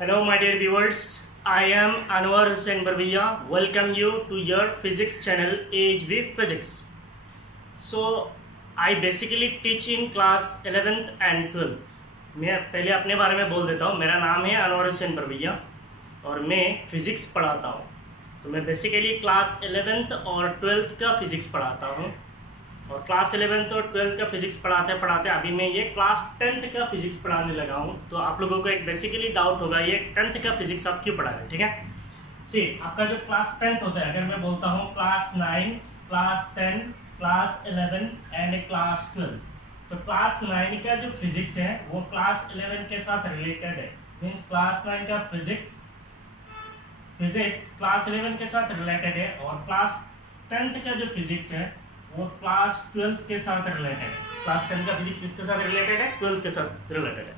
Hello my dear viewers, I am Anwar Hussain Barbia. Welcome you to your physics channel AHB Physics. So I basically teach in class 11th and 12th. मैं पहले अपने बारे में बोल देता हूँ। मेरा नाम है अनवर हुसैन बरबिया और मैं फिजिक्स पढ़ाता हूँ। तो मैं बेसिकली क्लास 11th और 12th का फिजिक्स पढ़ाता हूँ और क्लास 11th और 12th का फिजिक्स पढ़ाते पढ़ाते अभी मैं ये क्लास 10th का फिजिक्स पढ़ाने लगा हूँ। तो आप लोगों को एक बेसिकली डाउट होगा ये 10th का फिजिक्स आप क्यों पढ़ा रहे हैं, ठीक है। सी आपका जो क्लास 10th होता है, अगर मैं बोलता हूँ class 9, class 10, class 11 and class 12, तो क्लास 9 का जो फिजिक्स है वो क्लास 11 के साथ रिलेटेड है। मीन्स क्लास 9 का फिजिक्स क्लास 11 के साथ रिलेटेड है और क्लास 10th का जो फिजिक्स है वो क्लास 12th के साथ रिलेटेड है। क्लास 10 का फिजिक्स किसके साथ रिलेटेड है? 12th के साथ रिलेटेड है।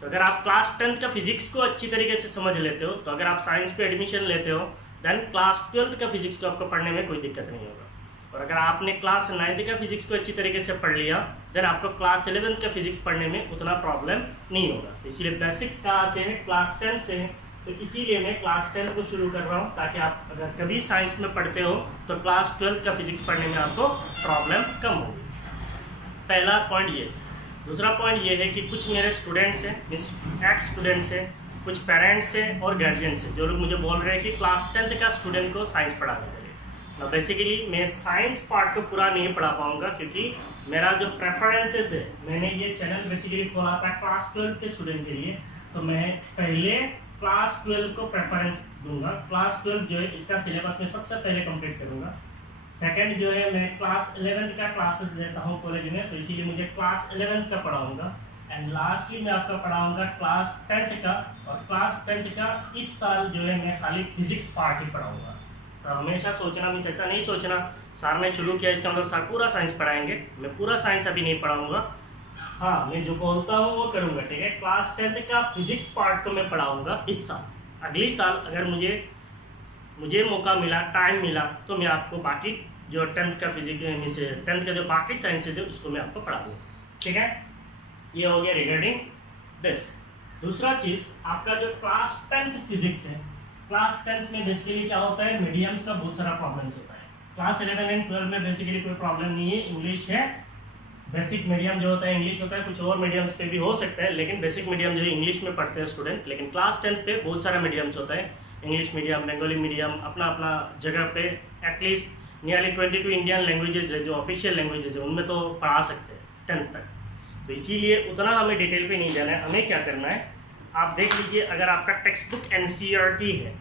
तो अगर आप क्लास 10 का फिजिक्स को अच्छी तरीके से समझ लेते हो, तो अगर आप साइंस पे एडमिशन लेते हो, देन क्लास 12th का फिजिक्स को आपको पढ़ने में कोई दिक्कत नहीं होगा। और अगर आपने क्लास 9th का फिजिक्स को अच्छी तरीके से पढ़ लिया, देन आपको क्लास 11th का फिजिक्स पढ़ने में उतना प्रॉब्लम नहीं होगा। तो इसीलिए बेसिक्स कहाँ से है? क्लास 10 से है। तो इसीलिए मैं क्लास 10 को शुरू कर रहा हूँ ताकि आप अगर कभी साइंस में पढ़ते हो तो क्लास 12 का फिजिक्स पढ़ने में आपको प्रॉब्लम कम होगी। पहला पॉइंट ये। दूसरा पॉइंट ये है कि कुछ मेरे स्टूडेंट्स हैं, एक्स स्टूडेंट्स हैं, कुछ पेरेंट्स हैं और गार्जियंस हैं जो लोग मुझे बोल रहे हैं कि क्लास 10th का स्टूडेंट को साइंस पढ़ाने के लिए। बेसिकली मैं साइंस पार्ट को पूरा नहीं पढ़ा पाऊंगा क्योंकि मेरा जो प्रेफरेंसेस है, मैंने ये चैनल बेसिकली खोला था क्लास 12 के स्टूडेंट के लिए। तो मैं पहले क्लास 12 को प्रेफरेंस दूंगा। क्लास 12 जो है इसका सिलेबस में सबसे पहले कंप्लीट करूंगा। सेकंड जो है मैं क्लास 11th का क्लासेस देता हूँ कॉलेज में, तो इसीलिए मुझे क्लास 11th का पढ़ाऊंगा। एंड लास्टली मैं आपका पढ़ाऊंगा क्लास 10th का। और क्लास 10th का इस साल जो है मैं खाली फिजिक्स पार्ट ही पढ़ाऊंगा। तो हमेशा सोचना, मिस ऐसा नहीं सोचना सर ने शुरू किया इसका मतलब सर पूरा साइंस पढ़ाएंगे। मैं पूरा साइंस अभी नहीं पढ़ाऊंगा। हाँ, मैं जो बोलता हूँ वो करूंगा, ठीक है। क्लास 10th का फिजिक्स पार्ट को मैं पढ़ाऊंगा इस साल। अगली साल अगर मुझे मौका मिला, टाइम मिला, तो मैं आपको बाकी जो 10th का फिजिक्स 10th का जो बाकी साइंसेज है उसको मैं आपको पढ़ा दूंगा, ठीक है। ये हो गया रिगार्डिंग दिस। दूसरा चीज आपका जो क्लास 10th फिजिक्स है, क्लास 10th में बेसिकली क्या होता है, मीडियम्स का बहुत सारा प्रॉब्लम्स होता है। क्लास 11 एंड 12 में बेसिकली कोई प्रॉब्लम नहीं है। इंग्लिश है, बेसिक मीडियम जो होता है इंग्लिश होता है, कुछ और मीडियम्स पे भी हो सकता है, लेकिन बेसिक मीडियम जो है इंग्लिश में पढ़ते हैं स्टूडेंट। लेकिन क्लास 10th पे बहुत सारा मीडियम्स होता है, इंग्लिश मीडियम, बंगाली मीडियम, अपना अपना जगह पे एटलीस्ट नियरली 22 इंडियन लैंग्वेजेस है जो ऑफिशियल लैंग्वेजेस है, उनमें तो पढ़ा सकते हैं 10th तक। तो इसीलिए उतना हमें डिटेल पे नहीं जाना है। हमें क्या करना है, आप देख लीजिए, अगर आपका टेक्स्ट बुक NCERT है,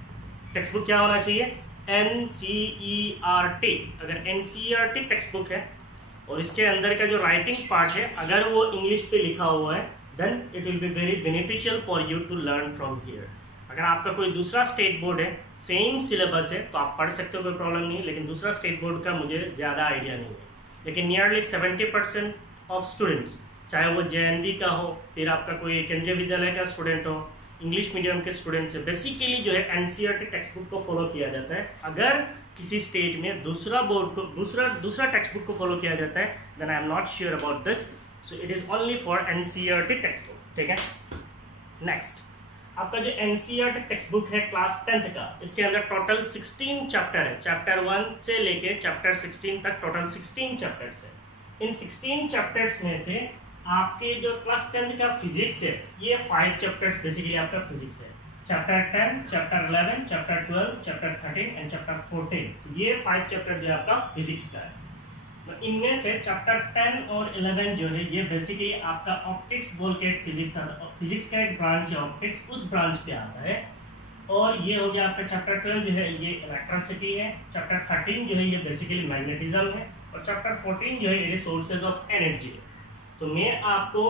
टेक्स्ट बुक क्या होना चाहिए? NCERT। अगर NCERT टेक्स्ट बुक है और इसके अंदर का जो राइटिंग पार्ट है अगर वो इंग्लिश पे लिखा हुआ है, then it will be very beneficial for you to learn from here. अगर आपका कोई दूसरा स्टेट बोर्ड है, सेम सिलेबस है, तो आप पढ़ सकते हो, कोई प्रॉब्लम नहीं। लेकिन दूसरा स्टेट बोर्ड का मुझे ज़्यादा आइडिया नहीं है। लेकिन नियरली 70% ऑफ स्टूडेंट्स, चाहे वो JNV का हो, फिर आपका कोई केंद्रीय विद्यालय का स्टूडेंट हो, इंग्लिश मीडियम के स्टूडेंट्स है, बेसिकली जो है NCERT टेक्स्ट बुक को फॉलो किया जाता है। अगर किसी स्टेट में दूसरा बोर्ड को दूसरा टेक्स्ट बुक को फॉलो किया जाता है, then I am not sure about this. So it is only for NCERT text book, ठीक है। नेक्स्ट आपका जो NCERT टेक्स्ट बुक है क्लास 10th का, इसके अंदर टोटल 16 चैप्टर है। चैप्टर 1 से लेके चैप्टर 16 तक टोटल 16 चैप्टर्स है। इन 16 चैप्टर्स में से आपके जो क्लास 10th का फिजिक्स है, ये 5 चैप्टर्स बेसिकली आपका फिजिक्स है। Chapter 10, chapter 11, chapter 12, chapter 13 and chapter 14। ये 5 चैप्टर जो आपका फिजिक्स का है। तो इनमें से चैप्टर 10 और 11 जो है ये बेसिकली आपका ऑप्टिक्स बोल के फिजिक्स का एक ब्रांच है, ऑप्टिक्स, उस ब्रांच पे आता है। और ये हो गया आपका चैप्टर 12 जो है ये इलेक्ट्रिसिटी है। चैप्टर 13 जो है ये बेसिकली मैग्नेटिज्म है। और चैप्टर 14 जो है ये सोर्सेज ऑफ एनर्जी है। तो मैं आपको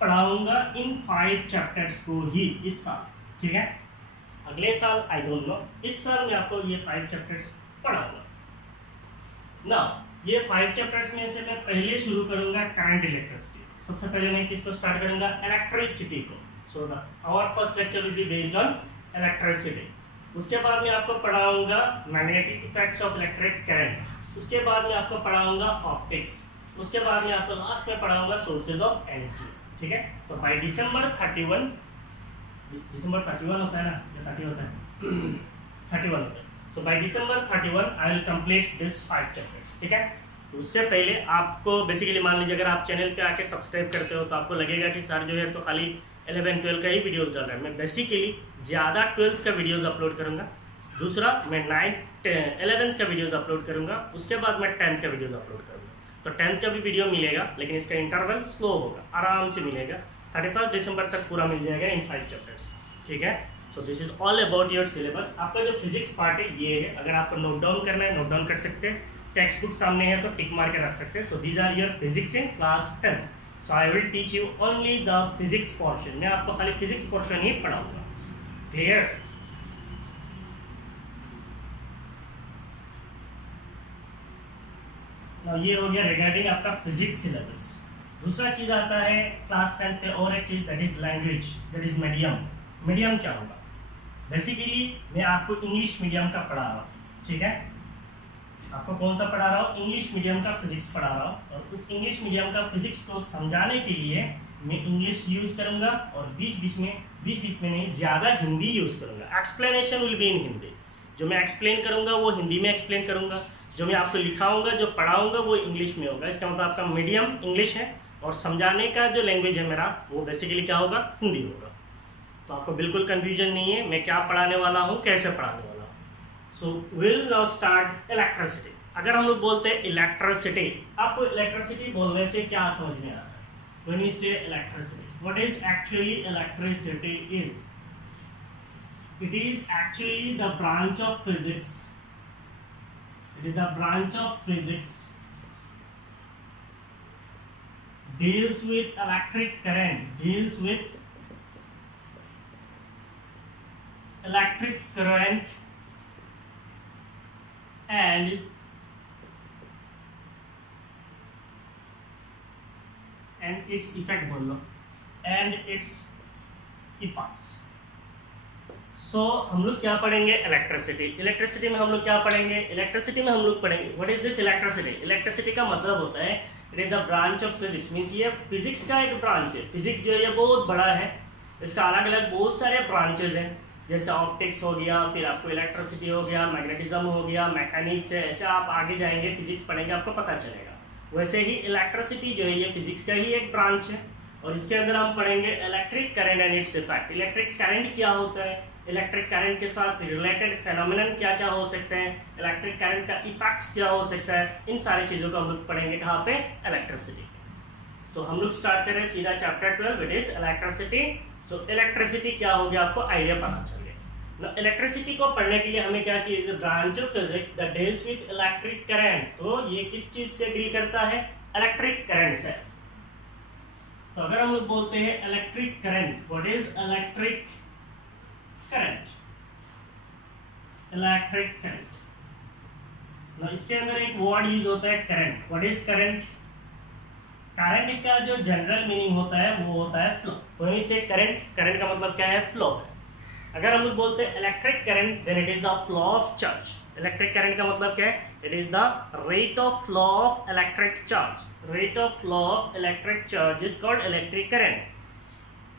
पढ़ाऊंगा इन 5 चैप्टर्स को ही इस साल, ठीक है। अगले साल आई डोंट नो, इस साल मैं आपको ये 5 चैप्टर्स पढ़ाऊंगा ना। ये 5 चैप्टर्स में से मैं पहले शुरू करूंगा करंट इलेक्ट्रिसिटी। सबसे पहले मैं किसको स्टार्ट करूंगा? इलेक्ट्रिसिटी को। So our first lecture will be based on electricity. उसके बाद मैं आपको पढ़ाऊंगा magnetic effects of electric current. उसके बाद मैं आपको पढ़ाऊंगा ऑप्टिक्स। उसके बाद मैं आपको लास्ट में पढ़ाऊंगा सोर्सेज ऑफ एनर्जी, ठीक है। तो बाय December 31 दिसंबर 31 होता है ना, या 30 होता है 31 होता है। So by December 31 I will complete this 5 chapters, ठीक है। तो उससे पहले आपको बेसिकली मान लीजिए अगर आप चैनल पे आके सब्सक्राइब करते हो तो आपको लगेगा कि सर जो है तो खाली 11 12 का ही वीडियोस डाल रहा है। मैं बेसिकली ज़्यादा 12th का वीडियोस अपलोड करूँगा, दूसरा मैं 9th 11th का वीडियोस अपलोड करूँगा, उसके बाद मैं 10th का वीडियोस अपलोड करूँगा। तो 10th का भी वीडियो मिलेगा, लेकिन इसका इंटरवल स्लो होगा, आराम से मिलेगा। 31 दिसंबर तक पूरा मिल जाएगा इन 5 चैप्टर्स, ठीक है। So this is all about your syllabus. आपका जो फिजिक्स पार्ट है ये है, अगर आपको नोट डाउन करना है नोट डाउन कर सकते हैं, टेक्स्ट बुक सामने है तो टिक मार के रख सकते हैं। So these are your physics in class 10। So I will teach you only the physics portion, मैं आपको खाली फिजिक्स पोर्शन ही पढ़ाऊंगा, क्लियर। ये हो गया रिगार्डिंग आपका फिजिक्स सिलेबस। दूसरा चीज आता है क्लास 10 पे और एक चीज, that is language, that is medium. Medium क्या होगा? बेसिकली मैं आपको इंग्लिश मीडियम का पढ़ा रहा हूँ, ठीक है। आपको कौन सा पढ़ा रहा हूँ? इंग्लिश मीडियम का फिजिक्स पढ़ा रहा हूँ, और उस इंग्लिश मीडियम का फिजिक्स को समझाने के लिए मैं इंग्लिश यूज करूंगा, और बीच बीच में नहीं, ज्यादा हिंदी यूज करूंगा। Explanation will be in Hindi, जो मैं एक्सप्लेन करूंगा वो हिंदी में एक्सप्लेन करूंगा, जो मैं आपको लिखाऊंगा जो पढ़ाऊंगा वो इंग्लिश में होगा। इसका मतलब आपका मीडियम इंग्लिश है, और समझाने का जो लैंग्वेज है मेरा वो बेसिकली क्या होगा? हिंदी होगा। तो आपको बिल्कुल कंफ्यूजन नहीं है मैं क्या पढ़ाने वाला हूँ, कैसे पढ़ाने वाला हूँ। So will now start electricity. अगर हम लोग बोलते हैं इलेक्ट्रिसिटी, आपको इलेक्ट्रिसिटी बोलने से क्या समझ में आता है? When we say electricity, what is actually electricity is? It is actually the branch of physics. It is the branch of physics deals with electric current, deals with electric current and its effect बोल लो, and its effects. सो हम लोग क्या पढ़ेंगे? Electricity. Electricity में हम लोग क्या पढ़ेंगे? इलेक्ट्रिसिटी में हम लोग पढ़ेंगे what is this electricity. Electricity का मतलब होता है it is the branch of physics, means ये फिजिक्स का एक ब्रांच है। फिजिक्स जो है ये बहुत बड़ा है, इसका अलग अलग बहुत सारे ब्रांचेस हैं, जैसे ऑप्टिक्स हो गया, फिर आपको इलेक्ट्रिसिटी हो गया, मैग्नेटिज्म हो गया, मैकेनिक्स है, ऐसे आप आगे जाएंगे फिजिक्स पढ़ेंगे आपको पता चलेगा। वैसे ही इलेक्ट्रिसिटी जो है ये फिजिक्स का ही एक ब्रांच है, और इसके अंदर हम पढ़ेंगे electric current and its effect. Electric current क्या होता है, इलेक्ट्रिक करंट के साथ रिलेटेड फेनोमेनन क्या क्या हो सकते हैं, इलेक्ट्रिक करंट का इफेक्ट्स क्या हो सकता है, इन सारी चीजों को हम लोग पढ़ेंगे कहाँ पे? इलेक्ट्रिसिटी। तो हम लोग स्टार्ट करें सीधा chapter 12 it is electricity. So electricity क्या हो गया आपको आइडिया पता चल गया। इलेक्ट्रिसिटी को पढ़ने के लिए हमें क्या चाहिए? Branch of physics that deals with electric current. तो ये किस चीज से डील करता है? इलेक्ट्रिक करंट से। तो अगर हम लोग बोलते हैं electric current, what is electric current? Electric current ना, इसके अंदर एक वर्ड यूज होता है current. What is current? Current का जो जनरल मीनिंग होता है वो होता है फ्लो। वहीं से करंट, करंट का मतलब क्या है? फ्लो है। अगर हम लोग बोलते हैं electric current then it is the flow of charge. Electric current का मतलब क्या है? It is the rate of flow of electric charge. Rate of flow of electric charge is called electric current.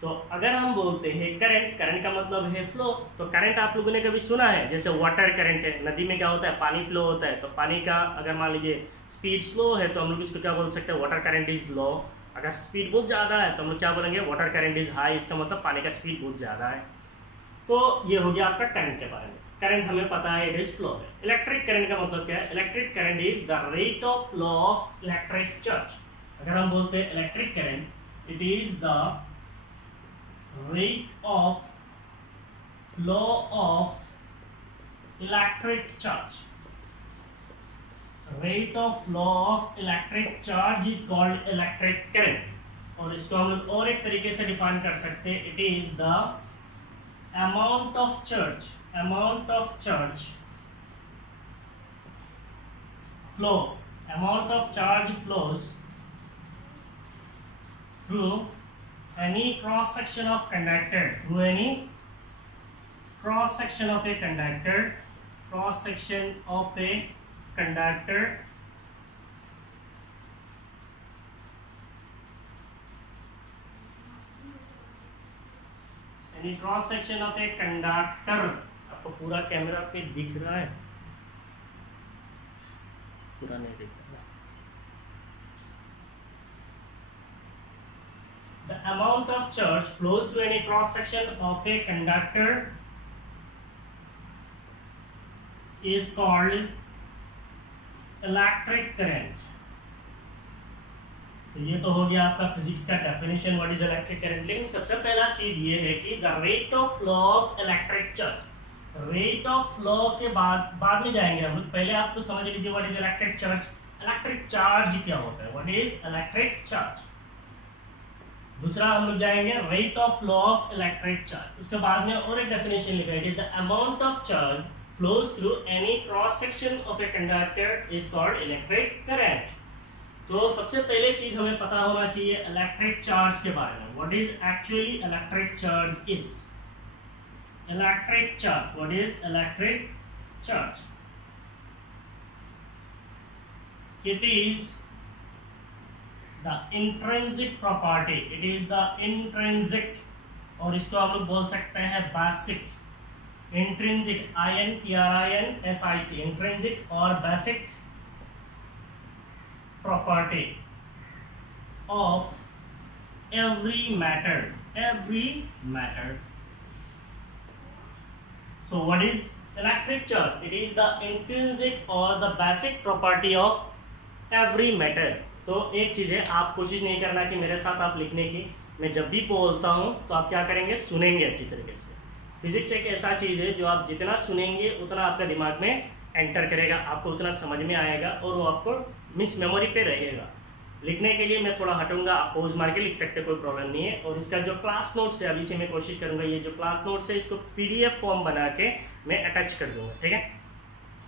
तो अगर हम बोलते हैं करंट, करंट का मतलब है फ्लो, तो करंट आप लोगों ने कभी सुना है? जैसे वाटर करंट है, नदी में क्या होता है? पानी फ्लो होता है। तो पानी का अगर मान लीजिए स्पीड स्लो है तो हम लोग इसको क्या बोल सकते हैं? Water current is low. अगर स्पीड बहुत ज्यादा है तो हम लोग क्या बोलेंगे? Water current is high. इसका मतलब पानी का स्पीड बहुत ज्यादा है। तो ये हो गया आपका करंट के बारे में। करंट हमें पता है इट इज फ्लो है। इलेक्ट्रिक करंट का मतलब क्या है? इलेक्ट्रिक current is the rate of flow of electric charge. अगर हम बोलते हैं electric current, it is the rate of flow of electric charge. Rate of flow of electric charge is called electric current. और इसको हम लोग और एक तरीके से डिफाइन कर सकते हैं, it is the amount of charge flow, amount of charge flows through any cross section of conductor, through any cross section of a conductor, cross section of a conductor any cross section of a conductor, आपको पूरा camera पे दिख रहा है? पूरा नहीं दिख रहा। The amount of charge flows through any cross section of a conductor is called electric current. तो ये तो हो गया आपका फिजिक्स का definition what is electric current. लेकिन सबसे पहला चीज ये है कि the rate of flow of electric charge. Rate of flow के बाद में जाएंगे हम लोग, पहले आप तो समझ लीजिए what is electric charge. Electric charge क्या होता है, व्हाट इज इलेक्ट्रिक चार्ज। दूसरा हम लोग जाएंगे rate of flow of electric charge, उसके बाद में और एक डेफिनेशन लिखेंगे the amount of charge flows through any cross section of a conductor is called electric current. तो सबसे पहले चीज हमें पता होना चाहिए इलेक्ट्रिक चार्ज के बारे में, what is actually electric charge is. Electric charge, what is electric charge? It is the intrinsic property, it is the intrinsic, और इसको हम लोग बोल सकते हैं बेसिक। इंट्रिंसिक, INTRINSIC, इंट्रिंसिक और basic property of every matter. So what is electric charge? It is the intrinsic or the basic property of every matter. तो एक चीज है, आप कोशिश नहीं करना कि मेरे साथ आप लिखने की, मैं जब भी बोलता हूं तो आप क्या करेंगे, सुनेंगे अच्छी तरीके से। फिजिक्स एक ऐसा चीज है जो आप जितना सुनेंगे उतना आपका दिमाग में एंटर करेगा, आपको उतना समझ में आएगा और वो आपको मिस मेमोरी पे रहेगा। लिखने के लिए मैं थोड़ा हटूंगा, आप पॉज मार के लिख सकते, कोई प्रॉब्लम नहीं है। और इसका जो क्लास नोट्स है अभी से मैं कोशिश करूंगा, ये जो क्लास नोट्स है इसको PDF फॉर्म बना के मैं अटैच कर दूंगा, ठीक है।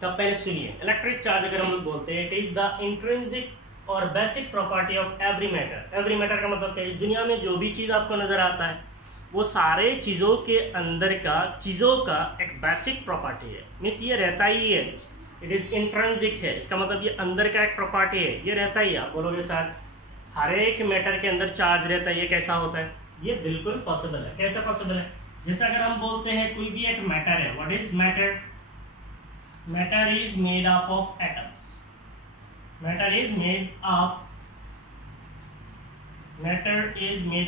तब पहले सुनिए, इलेक्ट्रिक चार्ज अगर हम लोग बोलते हैं, इट इज द इंट्रिंसिक और basic property of every matter. Every matter का मतलब क्या है, इस दुनिया में जो भी चीज आपको नजर आता है वो सारे चीजों के अंदर का चीजों का एक बेसिक प्रॉपर्टी है, मीन्स ये रहता ही है। इट इज इंट्रिंसिक है, इसका मतलब ये अंदर का एक प्रॉपर्टी है, ये रहता ही है। आप बोलोगे सर हर एक मैटर के अंदर चार्ज रहता है, ये कैसा होता है? ये बिल्कुल पॉसिबल है। कैसे पॉसिबल है? जैसे अगर हम बोलते हैं कोई भी एक मैटर है, what is matter? Matter is made up of atoms. Matter is made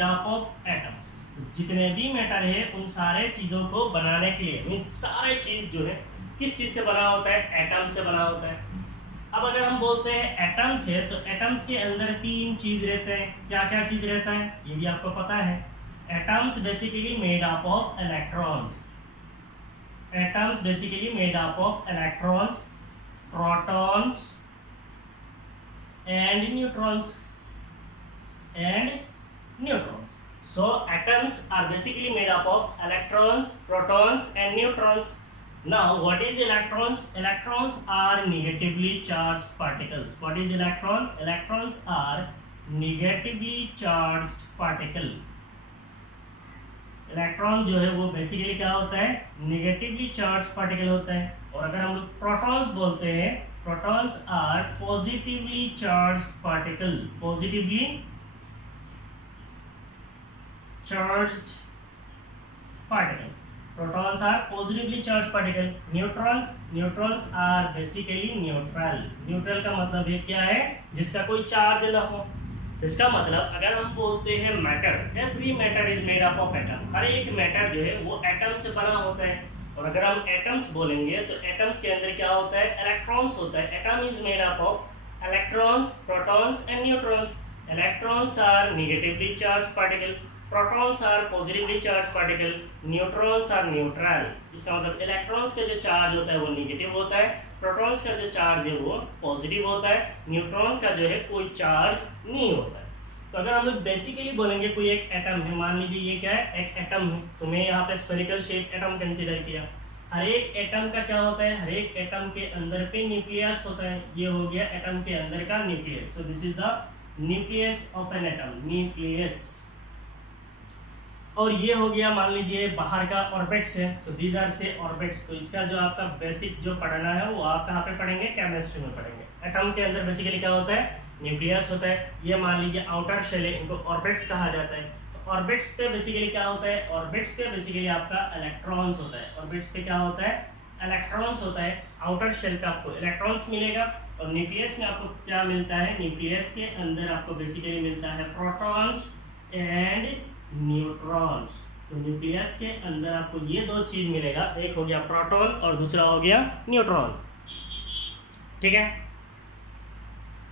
up of atoms. जितने भी मैटर है उन सारे चीजों को बनाने के लिए, सारे चीज जो है किस चीज से बना होता है? एटम से बना होता है। अब अगर हम बोलते हैं एटम्स है, तो एटम्स के अंदर 3 चीज रहते हैं। क्या क्या चीज रहता है ये भी आपको पता है। Atoms basically made up of electrons. Atoms basically made up of electrons, protons and neutrons So atoms are basically made up of electrons, protons and neutrons. Now what is electrons? Electrons are negatively charged particles. What is electron? Electrons are negatively charged particle. Electron जो है वो basically क्या होता है? Negatively charge particle होता है। और अगर हम लोग प्रोटॉन्स बोलते हैं, protons are positively charge particle. Positively charged particle. Protons are positively charge particle. Neutrons are basically neutral. Neutral का मतलब ये क्या है? जिसका कोई चार्ज ना हो। इसका मतलब अगर हम बोलते हैं matter, every matter is made up of atom. हर एक मैटर जो है वो एटम से बना होता है। और अगर हम एटम्स बोलेंगे तो एटम्स के अंदर क्या होता है? इलेक्ट्रॉन्स होता है। Atom is made up of electrons, protons and neutrons. Electrons are negatively charge particle, protons are positively charge particle, neutrons are neutral. इसका मतलब इलेक्ट्रॉन्स का जो चार्ज होता है वो नेगेटिव होता है, प्रोटॉन्स का जो चार्ज है वो पॉजिटिव होता है, न्यूट्रॉन का जो है कोई चार्ज नहीं होता है। तो अगर हम लोग बेसिकली बोलेंगे कोई एक एटम है, मान लीजिए ये क्या है? एक एटम है। तो मैं यहाँ पे स्फेरिकल शेप एटम कंसीडर किया। हर एक एटम का क्या होता है? हर एक एटम के अंदर पे न्यूक्लियस होता है। ये हो गया एटम के अंदर का nucleus. So this is the nucleus of an atom, nucleus. और ये हो गया मान लीजिए बाहर का ऑर्बिट्स है। सो दीज आर से ऑर्बिट्स। तो इसका जो आपका बेसिक जो पढ़ना है वो आप कहाँ पे पढ़ेंगे? केमिस्ट्री में पढ़ेंगे। एटम के अंदर बेसिकली क्या होता है? न्यूक्लियस होता है। ये मान लीजिए आउटर शेल है, इनको ऑर्बिट्स कहा जाता है। तो ऑर्बिट्स पे बेसिकली क्या होता है, ऑर्बिट्स पे बेसिकली आपका इलेक्ट्रॉन्स होता है, ऑर्बिट्स पे क्या होता है, इलेक्ट्रॉन्स होता है। आउटर शेल पे आपको इलेक्ट्रॉन्स मिलेगा और न्यूक्लियस में आपको क्या मिलता है, न्यूक्लियस के अंदर आपको बेसिकली मिलता है प्रोटॉन्स एंड न्यूट्रॉन्स। तो न्यूक्लियस के अंदर आपको ये दो चीज मिलेगा, एक हो गया प्रोटॉन और दूसरा हो गया न्यूट्रॉन। ठीक है,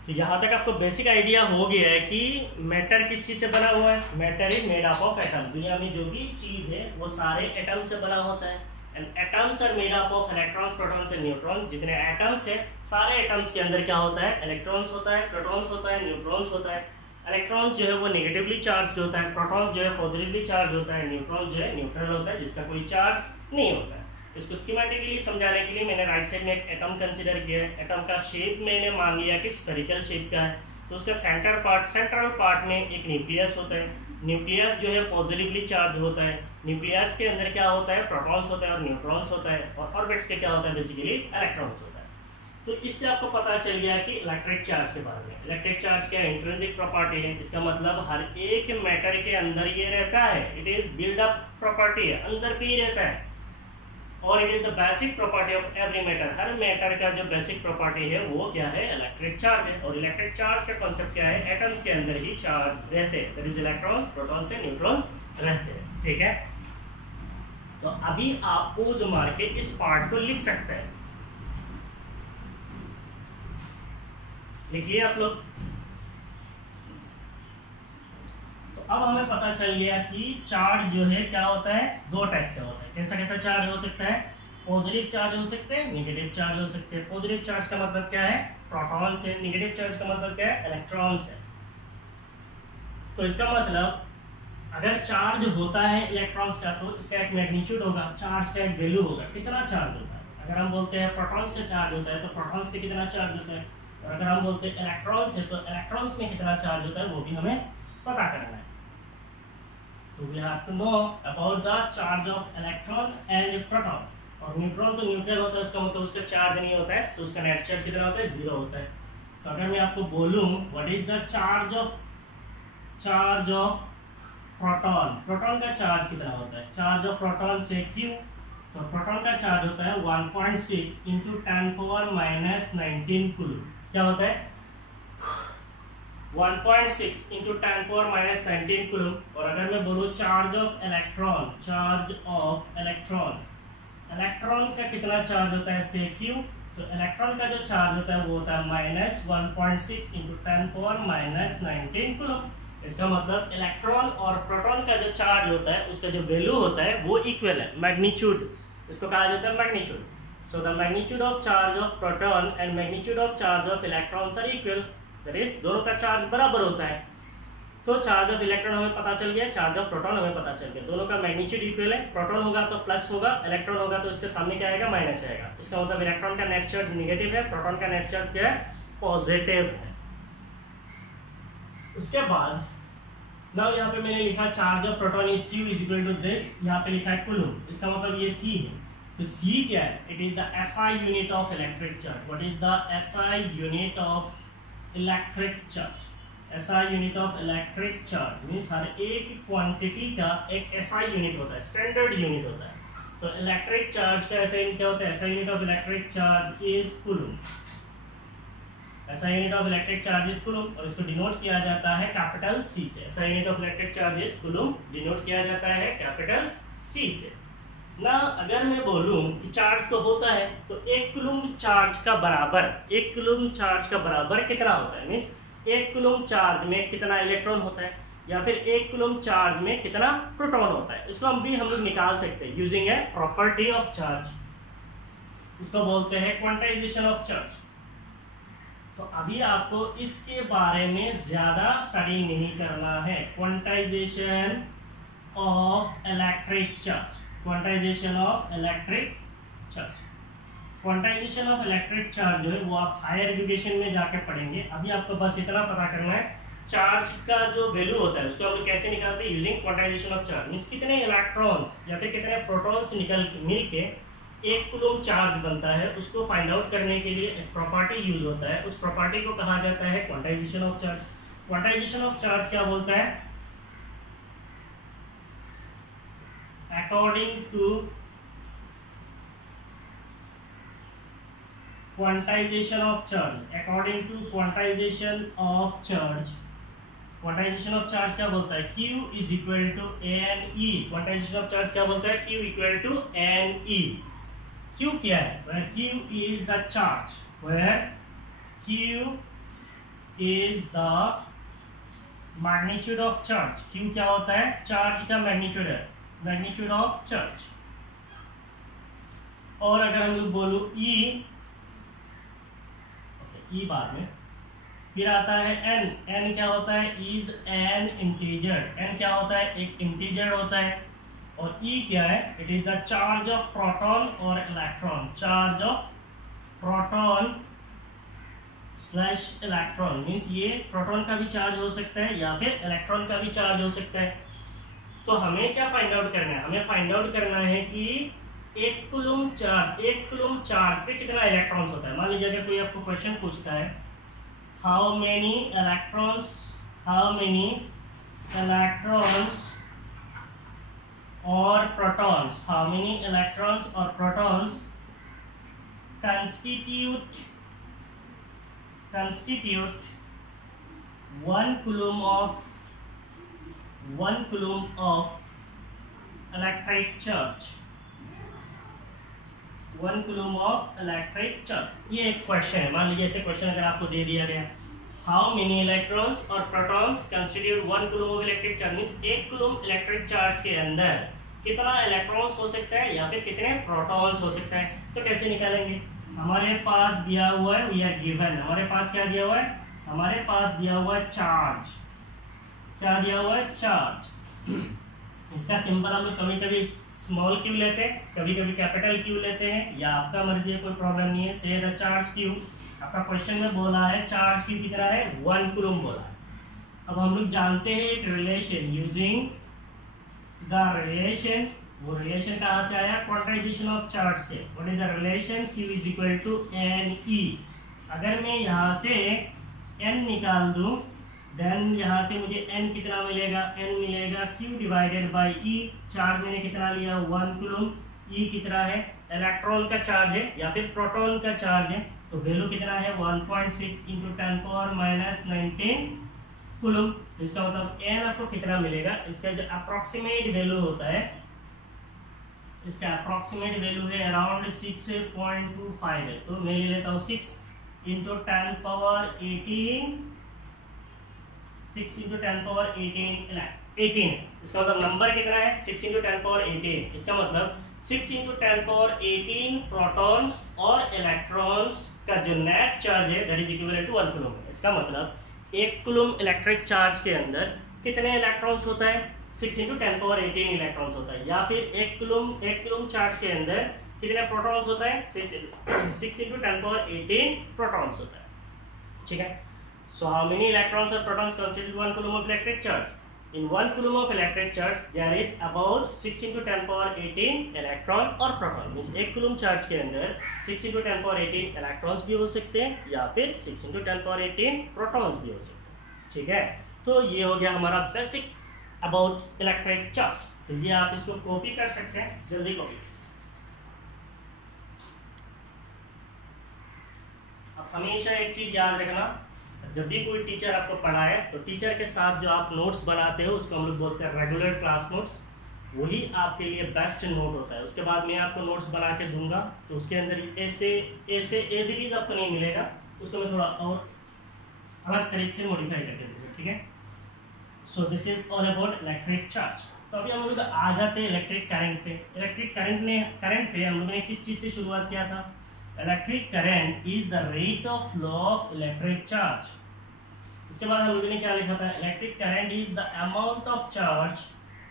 तो यहाँ तक आपको बेसिक आइडिया हो गया है कि मैटर किस चीज से बना हुआ है। Matter is made up of atom. दुनिया में जो भी चीज है वो सारे एटम से बना होता है। And atoms are made up of electrons, protons and neutrons. जितने एटम्स है सारे एटम्स के अंदर क्या होता है, इलेक्ट्रॉन्स होता है, प्रोटॉन्स होता है, न्यूट्रॉन्स होता है। इलेक्ट्रॉन्स जो है वो नेगेटिवली चार्ज होता है, प्रोटॉन्स जो है पॉजिटिवली चार्ज होता है, न्यूट्रॉन जो है न्यूट्रल होता है जिसका कोई चार्ज नहीं होता है। इसको स्कीमेटिकली समझाने के लिए मैंने राइट साइड में एक एटम कंसीडर किया है। एटम का शेप मैंने मान लिया कि स्फेरिकल शेप का है, तो उसका सेंट्रल पार्ट में एक न्यूक्लियस होता है। न्यूक्लियस जो है पॉजिटिवली चार्ज होता है। न्यूक्लियस के अंदर क्या होता है, प्रोटॉन्स होता है और न्यूट्रॉन्स होता है, और ऑर्बिट पे क्या होता है, बेसिकली इलेक्ट्रॉन्स होता है। तो इससे आपको पता चल गया कि इलेक्ट्रिक चार्ज के बारे में। इलेक्ट्रिक चार्ज क्या इंट्रिंसिक प्रॉपर्टी है, इसका मतलब हर एक मैटर के अंदर ये रहता है, it is build up property है, अंदर भी रहता है। और it is the basic property of every matter. Her matter का जो बेसिक प्रॉपर्टी है वो क्या है, इलेक्ट्रिक चार्ज है। और इलेक्ट्रिक चार्ज का कॉन्सेप्ट क्या है, एटम्स के अंदर ही चार्ज रहते हैं, that is electrons, protons and neutrons रहते हैं। ठीक है, तो अभी आप पोज मार के इस पार्ट को लिख सकते हैं। लिखिए आप लोग। तो अब हमें पता चल गया कि चार्ज जो है क्या होता है, दो टाइप का होता है। कैसा कैसा चार्ज हो सकता है, पॉजिटिव चार्ज हो सकते हैं, नेगेटिव चार्ज हो सकते हैं। पॉजिटिव चार्ज का मतलब क्या है, प्रोटॉन से। नेगेटिव चार्ज का मतलब क्या है, इलेक्ट्रॉन से। तो इसका मतलब अगर चार्ज होता है इलेक्ट्रॉन्स का तो इसका एक मैग्नीट्यूड होगा, चार्ज का एक वैल्यू होगा, कितना चार्ज होता है। अगर हम बोलते हैं प्रोटॉन्स का चार्ज होता है तो प्रोटॉन्स पे कितना चार्ज होता है, और अगर हम बोलते हैं इलेक्ट्रॉन्स है तो इलेक्ट्रॉन्स में कितना चार्ज होता है वो भी हमें पता करना है। तो we have to know about the charge of electron and proton. और न्यूट्रॉन तो न्यूट्रल होता है, उसका मतलब उसका चार्ज नहीं होता है, तो उसका नेट चार्ज कितना होता है, 0 होता है। तो अगर मैं आपको बोलूं what is the charge of proton, proton का चार्ज कितना होता है, चार्ज ऑफ प्रोटॉन से Q। तो प्रोटॉन का चार्ज होता है 1.6 × 10⁻⁻19 कूलम। क्या होता है, 1.6 × 10⁻⁻19 कूलम। और अगर मैं बोलूं चार्ज ऑफ इलेक्ट्रॉन, इलेक्ट्रॉन का कितना चार्ज होता है से Q। तो इलेक्ट्रॉन का जो चार्ज होता है वो होता है -1.6 × 10⁻⁻19 कूलम। इसका मतलब इलेक्ट्रॉन और प्रोटॉन का जो चार्ज होता है उसका जो वैल्यू होता है वो इक्वल है, मैग्नीट्यूड, इसको कहा जाता है magnitude. So the magnitude of charge of proton and magnitude of charge of electrons are equal, that is दोनों का चार्ज बराबर होता है। तो चार्ज ऑफ इलेक्ट्रॉन हमें पता चल गया, चार्ज ऑफ प्रोटॉन हमें पता चल गया, दोनों का मैग्नीट्यूड इक्वल है। प्रोटॉन होगा तो प्लस होगा, इलेक्ट्रॉन होगा तो इसके सामने क्या आएगा, माइनस आएगा। इसका मतलब इलेक्ट्रॉन का नेट चार्ज नेगेटिव है, प्रोटॉन का नेट चार्ज क्या है, पॉजिटिव है। उसके बाद नाउ यहाँ पे मैंने लिखा charge of proton is Q is equal to this, यहाँ पे लिखा है कूलम, इसका मतलब ये C है। तो C क्या है, it is the SI unit of electric charge. What is the SI unit of electric charge, SI unit of electric charge means हर एक क्वांटिटी का एक SI यूनिट होता है, स्टैंडर्ड यूनिट होता है। तो इलेक्ट्रिक चार्ज का SI यूनिट क्या होता है, SI unit of electric charge is coulomb. SI unit of electric charge is coulomb, और इसको डिनोट किया जाता है कैपिटल C से। SI unit of electric charge is coulomb denote किया जाता है कैपिटल C से। ना अगर मैं बोलूं कि चार्ज तो होता है तो 1 कूलम चार्ज का बराबर, 1 कूलम चार्ज का बराबर कितना होता है, मींस 1 कूलम चार्ज में कितना इलेक्ट्रॉन होता है, या फिर 1 कूलम चार्ज में कितना प्रोटॉन होता है। इसको हम लोग निकाल सकते हैं using a property of charge, उसको बोलते हैं क्वांटाइजेशन ऑफ चार्ज। तो अभी आपको इसके बारे में ज्यादा स्टडी नहीं करना है, quantization of electric charge, quantization of electric charge. Quantization of electric charge जो है वो आप हायर एजुकेशन में जाके पढ़ेंगे। अभी आपको बस इतना पता करना है चार्ज का जो वैल्यू होता है उसको हम लोग कैसे निकालते हैं, using quantization of charge. Means कितने इलेक्ट्रॉन्स या फिर कितने प्रोटॉन्स मिल के 1 कूलम चार्ज बनता है, उसको फाइंड आउट करने के लिए एक प्रॉपर्टी यूज होता है। उस प्रॉपर्टी को कहा जाता है quantization of charge. Quantization of charge क्या बोलता है, according to quantization of charge, according to quantization of charge, quantization of charge क्या बोलता है, Q is equal to n e. Quantization of charge क्या बोलता है, Q equal to n e. Q क्या है, where Q is the charge, where Q is the magnitude of charge। Q क्या होता है, चार्ज का मैग्नीट्यूड है, मैग्नीट्यूड ऑफ चार्ज। और अगर हम लोग बोलो E, E बाद में, फिर आता है n। n क्या होता है, इज एन इंटीजर। n क्या होता है, एक इंटीजर होता है। और e क्या है, it is the charge of proton और electron. Charge of proton slash electron means ये प्रोटॉन का भी चार्ज हो सकता है या फिर इलेक्ट्रॉन का भी चार्ज हो सकता है। तो हमें क्या फाइंड आउट करना है, हमें फाइंड आउट करना है कि एक कूलम चार्ज पे कितना इलेक्ट्रॉन्स होता है। मान लीजिए अगर कोई आपको क्वेश्चन पूछता है, how many electrons or protons constitute 1 coulomb of electric charge। 1 coulomb of electric charge। ये एक क्वेश्चन है। मान लीजिए ऐसे क्वेश्चन अगर आपको दे दिया गया, हाउ मेनी इलेक्ट्रॉन्स और protons constitute 1 coulomb of electric charge, means 1 coulomb electric charge के अंदर कितना इलेक्ट्रॉन्स हो सकता है या फिर कितने प्रोटॉन्स हो सकता है। तो कैसे निकालेंगे, हमारे पास दिया हुआ है, वी आर गिवन, हमारे पास क्या दिया हुआ है, हमारे पास दिया हुआ है चार्ज। क्या दिया हुआ है, चार्ज। इसका सिंबल हम लोग कभी कभी स्मॉल क्यू लेते हैं, कभी कभी कैपिटल क्यू लेते हैं, या आपका मर्जी है, कोई प्रॉब्लम नहीं है। से द चार्ज क्यू, आपका क्वेश्चन में बोला है चार्ज क्यू कितना है, 1 कूलम बोला है। अब हम लोग जानते हैं एक रिलेशन, यूजिंग द रिलेशन, वो रिलेशन कहाँ से आया, क्वांटाइजेशन ऑफ चार्ज से। What is the relation, Q is equal to n e. अगर मैं यहाँ से n निकाल दूं, देन यहाँ से मुझे n कितना मिलेगा, n मिलेगा Q divided by E। Charge मैंने कितना लिया, 1 कूलम। E कितना है, इलेक्ट्रॉन का चार्ज है या फिर प्रोटॉन का चार्ज है, तो वैल्यू कितना है 1.6 इंटू 10⁻⁻19 कूलम। तो इसका मतलब n आपको कितना मिलेगा, इसका जो अप्रोक्सीमेट वैल्यू होता है, इसका अप्रोक्सीमेट वैल्यू है अराउंड 6.25 है। तो मैं ले लेता हूँ 6 इंटू 10⁻18, 6 इंटू 10⁻18 इसका मतलब नंबर कितना है, 6 इंटू 10⁻18। इसका मतलब 6 इंटू 10⁻18 प्रोटॉन्स और इलेक्ट्रॉन्स का जो नेट चार्ज है that is equivalent to 1 coulomb. इसका मतलब 1 कूलम इलेक्ट्रिक चार्ज के अंदर कितने इलेक्ट्रॉन्स होता है, 6 इंटू 10⁻18 इलेक्ट्रॉन्स होता है। या फिर 1 कूलम चार्ज के अंदर कितने प्रोटॉन्स होता है, 6 इंटू 10⁻18 प्रोटॉन्स होता है। ठीक है। So how many electrons or protons constitute 1 coulomb of electric charge? In 1 coulomb of electric charge, there is about 6 into 10⁻18 electron और proton. Means 1 coulomb charge के अंदर 6 into 10⁻18 electrons भी हो सकते हैं या फिर 6 into 10⁻18 protons भी हो सकते हैं। ठीक है, तो ये हो गया हमारा बेसिक अबाउट इलेक्ट्रिक चार्ज। तो ये आप इसको कॉपी कर सकते हैं, जल्दी कॉपी। अब हमेशा एक चीज याद रखना, जब भी कोई टीचर आपको पढ़ाए तो टीचर के साथ जो आप नोट्स बनाते हो उसको हम लोग बोलते हैं रेगुलर क्लास नोट्स। वही आपके लिए बेस्ट नोट होता है। उसके बाद मैं आपको नोट्स बना के दूंगा तो उसके अंदर ऐसे ऐसे एज इट इज आपको नहीं मिलेगा, उसको मैं थोड़ा और अलग तरीके से मॉडिफाई करके दूंगा। ठीक है, so this is all about electric charge. तो अभी हम लोग आ जाते हैं इलेक्ट्रिक करंट पे। इलेक्ट्रिक करंट पे हम लोगों ने किस चीज से शुरुआत किया था, electric current is the rate of flow of electric charge. उसके बाद हम लोगों ने क्या लिखा था, electric current is the amount of charge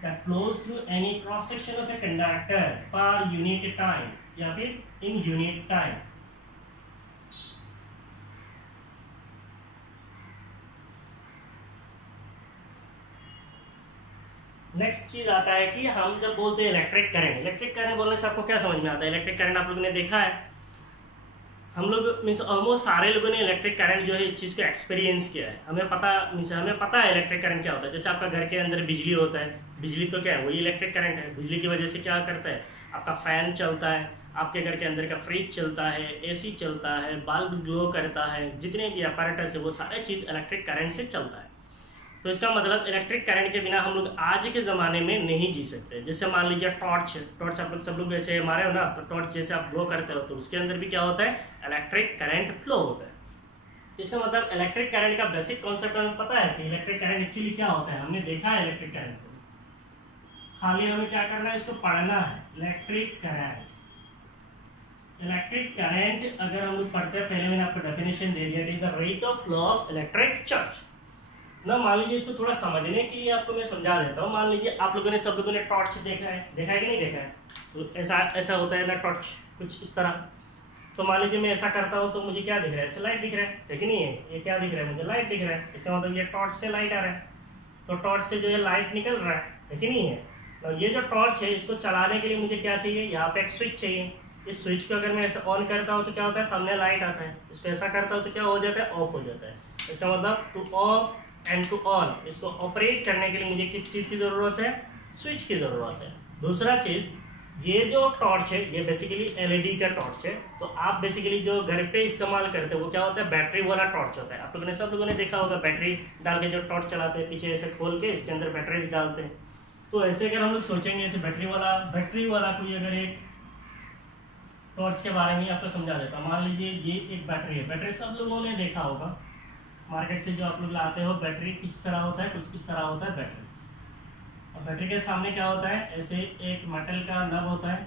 that flows through any cross section of a conductor per unit time या फिर इन यूनिट टाइम। नेक्स्ट चीज आता है कि हम जब बोलते हैं इलेक्ट्रिक करंट बोलने से आपको क्या समझ में आता है। इलेक्ट्रिक करंट आप लोगों ने देखा है, हम लोग मीन्स ऑलमोस्ट सारे लोगों ने इलेक्ट्रिक करंट जो है इस चीज़ को एक्सपीरियंस किया है। हमें पता है इलेक्ट्रिक करंट क्या होता है। जैसे आपका घर के अंदर बिजली होता है, बिजली तो क्या है, वही इलेक्ट्रिक करंट है। बिजली की वजह से क्या करता है, आपका फैन चलता है, आपके घर के अंदर का फ्रिज चलता है, एसी चलता है, बल्ब ग्लो करता है, जितने भी अपैरेटस है वो सारे चीज़ इलेक्ट्रिक करंट से चलता है। तो इसका मतलब इलेक्ट्रिक करंट के बिना हम लोग आज के ज़माने में नहीं जी सकते। जैसे मान लीजिए टॉर्च है, टॉर्च आप सब लोग ऐसे मारे हो ना, तो टॉर्च जैसे आप ग्लो करते हो तो उसके अंदर भी क्या होता है, इलेक्ट्रिक करंट फ्लो होता है। तो इसका मतलब इलेक्ट्रिक करंट का बेसिक कॉन्सेप्ट हमें पता है कि इलेक्ट्रिक करंट एक्चुअली क्या होता है, हमने देखा है इलेक्ट्रिक करंट को। खाली हमें क्या करना है, इसको पढ़ना है। इलेक्ट्रिक करंट अगर हम लोग पढ़ते हैं, पहले मैंने आपको डेफिनेशन दे दिया, it is the rate of flow of electric charge ना। मान लीजिए इसको थोड़ा समझने के लिए आपको मैं समझा देता हूँ। मान लीजिए आप लोगों ने सब लोगों ने टॉर्च देखा है कि नहीं देखा है, तो ऐसा होता है ना टॉर्च, कुछ इस तरह। तो मान लीजिए मैं ऐसा करता हूँ तो मुझे क्या दिख रहा है, ऐसे लाइट दिख रहा है कि नहीं है, ये क्या दिख रहा है, मुझे लाइट दिख रहा है। इसका मतलब ये टॉर्च से लाइट आ रहा है, तो टॉर्च से जो है लाइट निकल रहा है कि नहीं है। तो ये जो टॉर्च है इसको चलाने के लिए मुझे क्या चाहिए, यहाँ पे एक स्विच चाहिए। इस स्विच को अगर मैं ऐसे ऑन करता हूँ तो क्या होता है, सामने लाइट आता है। इसको ऐसा करता हूँ तो क्या हो जाता है, ऑफ हो जाता है। इसका मतलब to off and to on, इसको ऑपरेट करने के लिए मुझे किस चीज़ की ज़रूरत है, स्विच की ज़रूरत है। दूसरा चीज़, ये जो टॉर्च है ये बेसिकली एलईडी का टॉर्च है। तो आप बेसिकली जो घर पे इस्तेमाल करते हो वो क्या होता है, बैटरी वाला टॉर्च होता है। आप लोगों ने सब लोगों ने देखा होगा, बैटरी डाल के जो टॉर्च चलाते हैं, पीछे ऐसे खोल के इसके अंदर बैटरीज डालते हैं। तो ऐसे अगर हम लोग सोचेंगे ऐसे बैटरी वाला कोई अगर एक टॉर्च के बारे में आपको समझा देता। मान लीजिए ये एक बैटरी है, बैटरी सब लोगों ने देखा होगा मार्केट से जो आप लोग लाते हो। बैटरी किस तरह होता है, कुछ इस तरह होता है बैटरी। और बैटरी के सामने क्या होता है, ऐसे एक मेटल का नब होता है।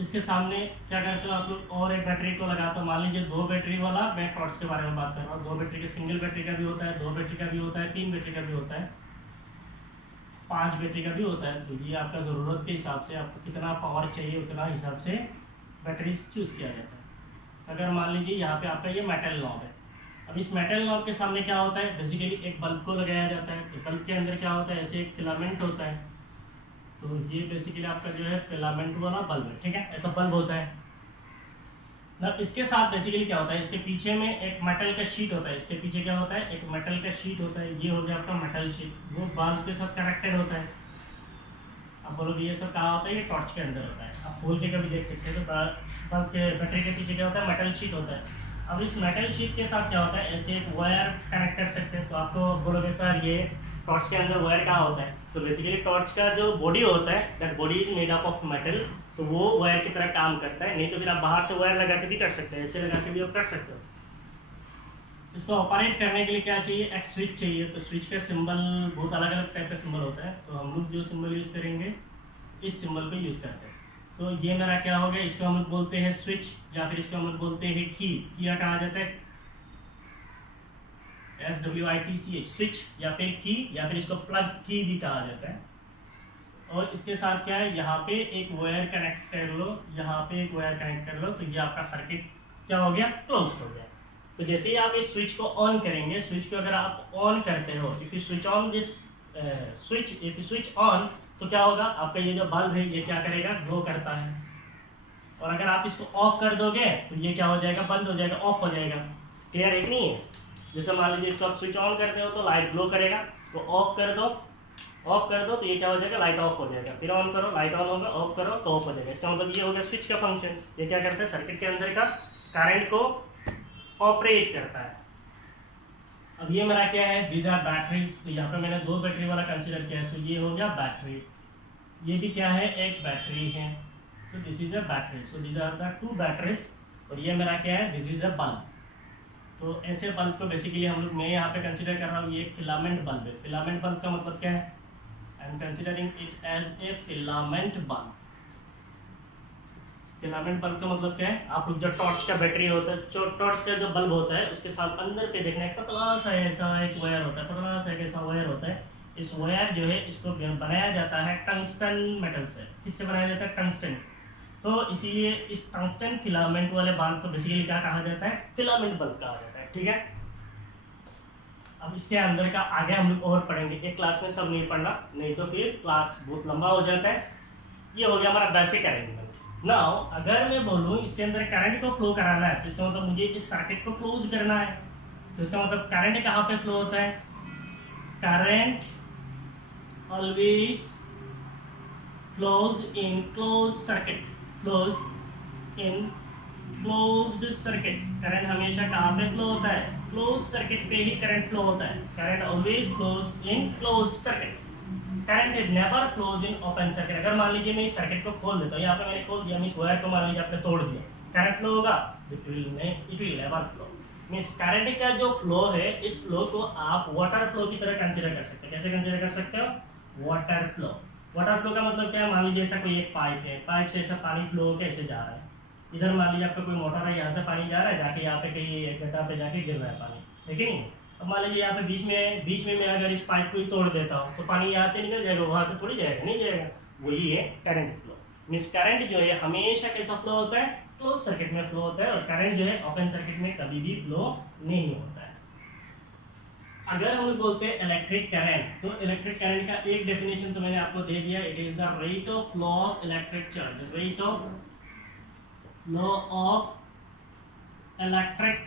इसके सामने क्या करते हो आप लोग, और एक बैटरी को लगाते हो। मान लीजिए 2 बैटरी वाला मैं टॉर्च के बारे में बात कर रहा हूँ। 2 बैटरी के, सिंगल बैटरी का भी होता है, 2 बैटरी का भी होता है, 3 बैटरी का भी होता है, 5 बैटरी का भी होता है। तो ये आपका ज़रूरत के हिसाब से, आपको कितना पावर चाहिए उतना हिसाब से बैटरी चूज़ किया जाता है। अगर मान लीजिए यहाँ पे आपका ये मेटल नॉब है, अब इस मेटल नॉब के सामने क्या होता है, बेसिकली एक बल्ब को लगाया जाता है। तो बल्ब के अंदर क्या होता है, ऐसे एक फिलामेंट होता है। तो ये बेसिकली आपका जो है फिलामेंट वाला बल्ब है, ठीक है, ऐसा बल्ब होता है ना। इसके साथ बेसिकली क्या होता है, इसके पीछे में एक मेटल का शीट होता है। इसके पीछे क्या होता है, एक मेटल का शीट होता है। ये हो गया आपका मेटल शीट, वो बल्ब के साथ कनेक्टेड होता है। अब बोलोगे ये सब कहाँ होता है, ये टॉर्च के अंदर होता है। आप खोल के कभी देख सकते हो। तो बल्ब के बैटरी के पीछे क्या होता है, मेटल शीट होता है। अब इस मेटल शीट के साथ क्या होता है, ऐसे एक वायर कनेक्ट कर सकते हैं। तो आपको बोलोगे सर ये टॉर्च के अंदर वायर कहाँ होता है, तो बेसिकली टॉर्च का जो बॉडी होता है, that body is made up of metal, तो वो वायर की तरह काम करता है। नहीं तो फिर आप बाहर से वायर लगा के भी कर सकते हैं, ऐसे लगा के भी आप कर सकते हो। इसको ऑपरेट करने के लिए क्या चाहिए, एक स्विच चाहिए। तो स्विच का सिंबल बहुत अलग अलग टाइप का सिंबल होता है। तो हम लोग जो सिंबल यूज करेंगे इस सिंबल को यूज करते हैं। तो ये मेरा क्या हो गया, इसको हम लोग बोलते हैं स्विच, या फिर इसको हम लोग बोलते हैं की। किया कहा जाता है SWITCH, स्विच या फिर की, या फिर इसको प्लग की भी कहा जाता है। और इसके साथ क्या है, यहाँ पे एक वायर कनेक्ट कर लो, यहाँ पे एक वायर कनेक्ट कर लो, तो ये आपका सर्किट क्या हो गया, क्लोज हो गया। तो जैसे ही आप इस स्विच को ऑन करेंगे, स्विच को अगर आप ऑन करते हो, if you switch on this switch, if you switch on, तो क्या होगा, आपका ये जो बल्ब है ये क्या करेगा, ग्लो करता है। और अगर आप इसको ऑफ कर दोगे तो ये क्या हो जाएगा, बंद हो जाएगा, ऑफ हो जाएगा। क्लियर है कि नहीं है। जैसे मान लीजिए इसको आप स्विच ऑन करते हो तो लाइट ग्लो करेगा, इसको ऑफ कर दो तो ये क्या हो जाएगा, लाइट ऑफ हो जाएगा। फिर ऑन करो, लाइट ऑन होगा, ऑफ करो तो ऑफ हो जाएगा। इसका मतलब ये हो गया स्विच का फंक्शन। ये क्या करता है, सर्किट के अंदर का करंट को ऑपरेट करता है। अब ये मेरा क्या है, दीज आर बैटरीज। तो यहाँ पे मैंने 2 बैटरी वाला कंसीडर किया है। तो ये हो गया बैटरी, ये भी क्या है, एक बैटरी है। तो this is a battery, so these are the 2 batteries. और ये मेरा क्या है, दिस इज अ बल्ब। तो ऐसे बल्ब को बेसिकली हम लोग, मैं यहाँ पे कंसीडर कर रहा हूँ, ये एक फिलामेंट बल्ब है। फिलामेंट बल्ब का मतलब क्या है, I am considering it as a filament bulb. Filament bulb का मतलब क्या है, आप लोग जो टॉर्च का बैटरी होता है, जो टॉर्च का जो बल्ब होता है, उसके साथ अंदर पे देखना एक पतला सा ऐसा एक वायर होता है, पतला सा एक ऐसा वायर होता है। इस वायर जो है इसको बनाया जाता है टंगस्टन मेटल से। किससे बनाया जाता है, टंगस्टन। तो इसीलिए इस टंगस्टन फिलामेंट वाले बल्ब को बेसिकली क्या कहा जाता है, फिलामेंट बल्ब कहा जाता है। ठीक है, अब इसके अंदर का आगे हम लोग और पढ़ेंगे। एक क्लास में सब नहीं पढ़ना, नहीं तो फिर क्लास बहुत लंबा हो जाता है। ये हो गया हमारा बेसिक अरेंजमेंट। नाउ अगर मैं बोलूँ इसके अंदर करंट को फ्लो कराना है तो इसका मतलब मुझे इस सर्किट को क्लोज करना है। तो इसका मतलब करंट कहाँ पे फ्लो होता है? Current always flows in close circuit, flows in closed circuit. Current हमेशा कहाँ पे फ्लो होता है? क्लोज सर्किट पे ही करंट फ्लो होता है। Current always flows in closed circuit, current is never flows in open circuit. अगर मान लीजिए मैं इस सर्किट को खोल देता हूँ, यहाँ पे मैंने खोल दिया, मींस वायर को मान लीजिए आपने तोड़ दिया, करंट फ्लो होगा? It will never flow. Means current का जो फ्लो है, इस फ्लो को आप वाटर फ्लो की तरह कंसीडर कर सकते हैं। कैसे कंसीडर कर सकते हो? Water flow. वाटर फ्लो का मतलब क्या है? मान लीजिए ऐसा कोई एक पाइप है, पाइप से ऐसा पानी फ्लो होकर ऐसे जा रहा है। इधर मान लीजिए आपका कोई मोटर है, यहाँ से पानी जा रहा है, जाके यहाँ पे कहीं एक गड्ढा पे जाके गिर रहा है पानी, लेकिन अब मान लीजिए यहाँ पे बीच में मैं अगर इस पाइप को ही तोड़ देता हूँ तो पानी यहाँ से निकल जाएगा, वहां से थोड़ी जाएगा, नहीं जाएगा। वही है करंट फ्लो। मींस करंट जो है हमेशा कैसा फ्लो होता है? क्लोज सर्किट में फ्लो होता है, और करंट जो है ओपन सर्किट में कभी भी फ्लो नहीं होता है। अगर हम बोलते हैं इलेक्ट्रिक करंट, तो इलेक्ट्रिक करंट का एक डेफिनेशन तो मैंने आपको दे दिया, it is the rate of flow of electric charge. Rate of flow of electric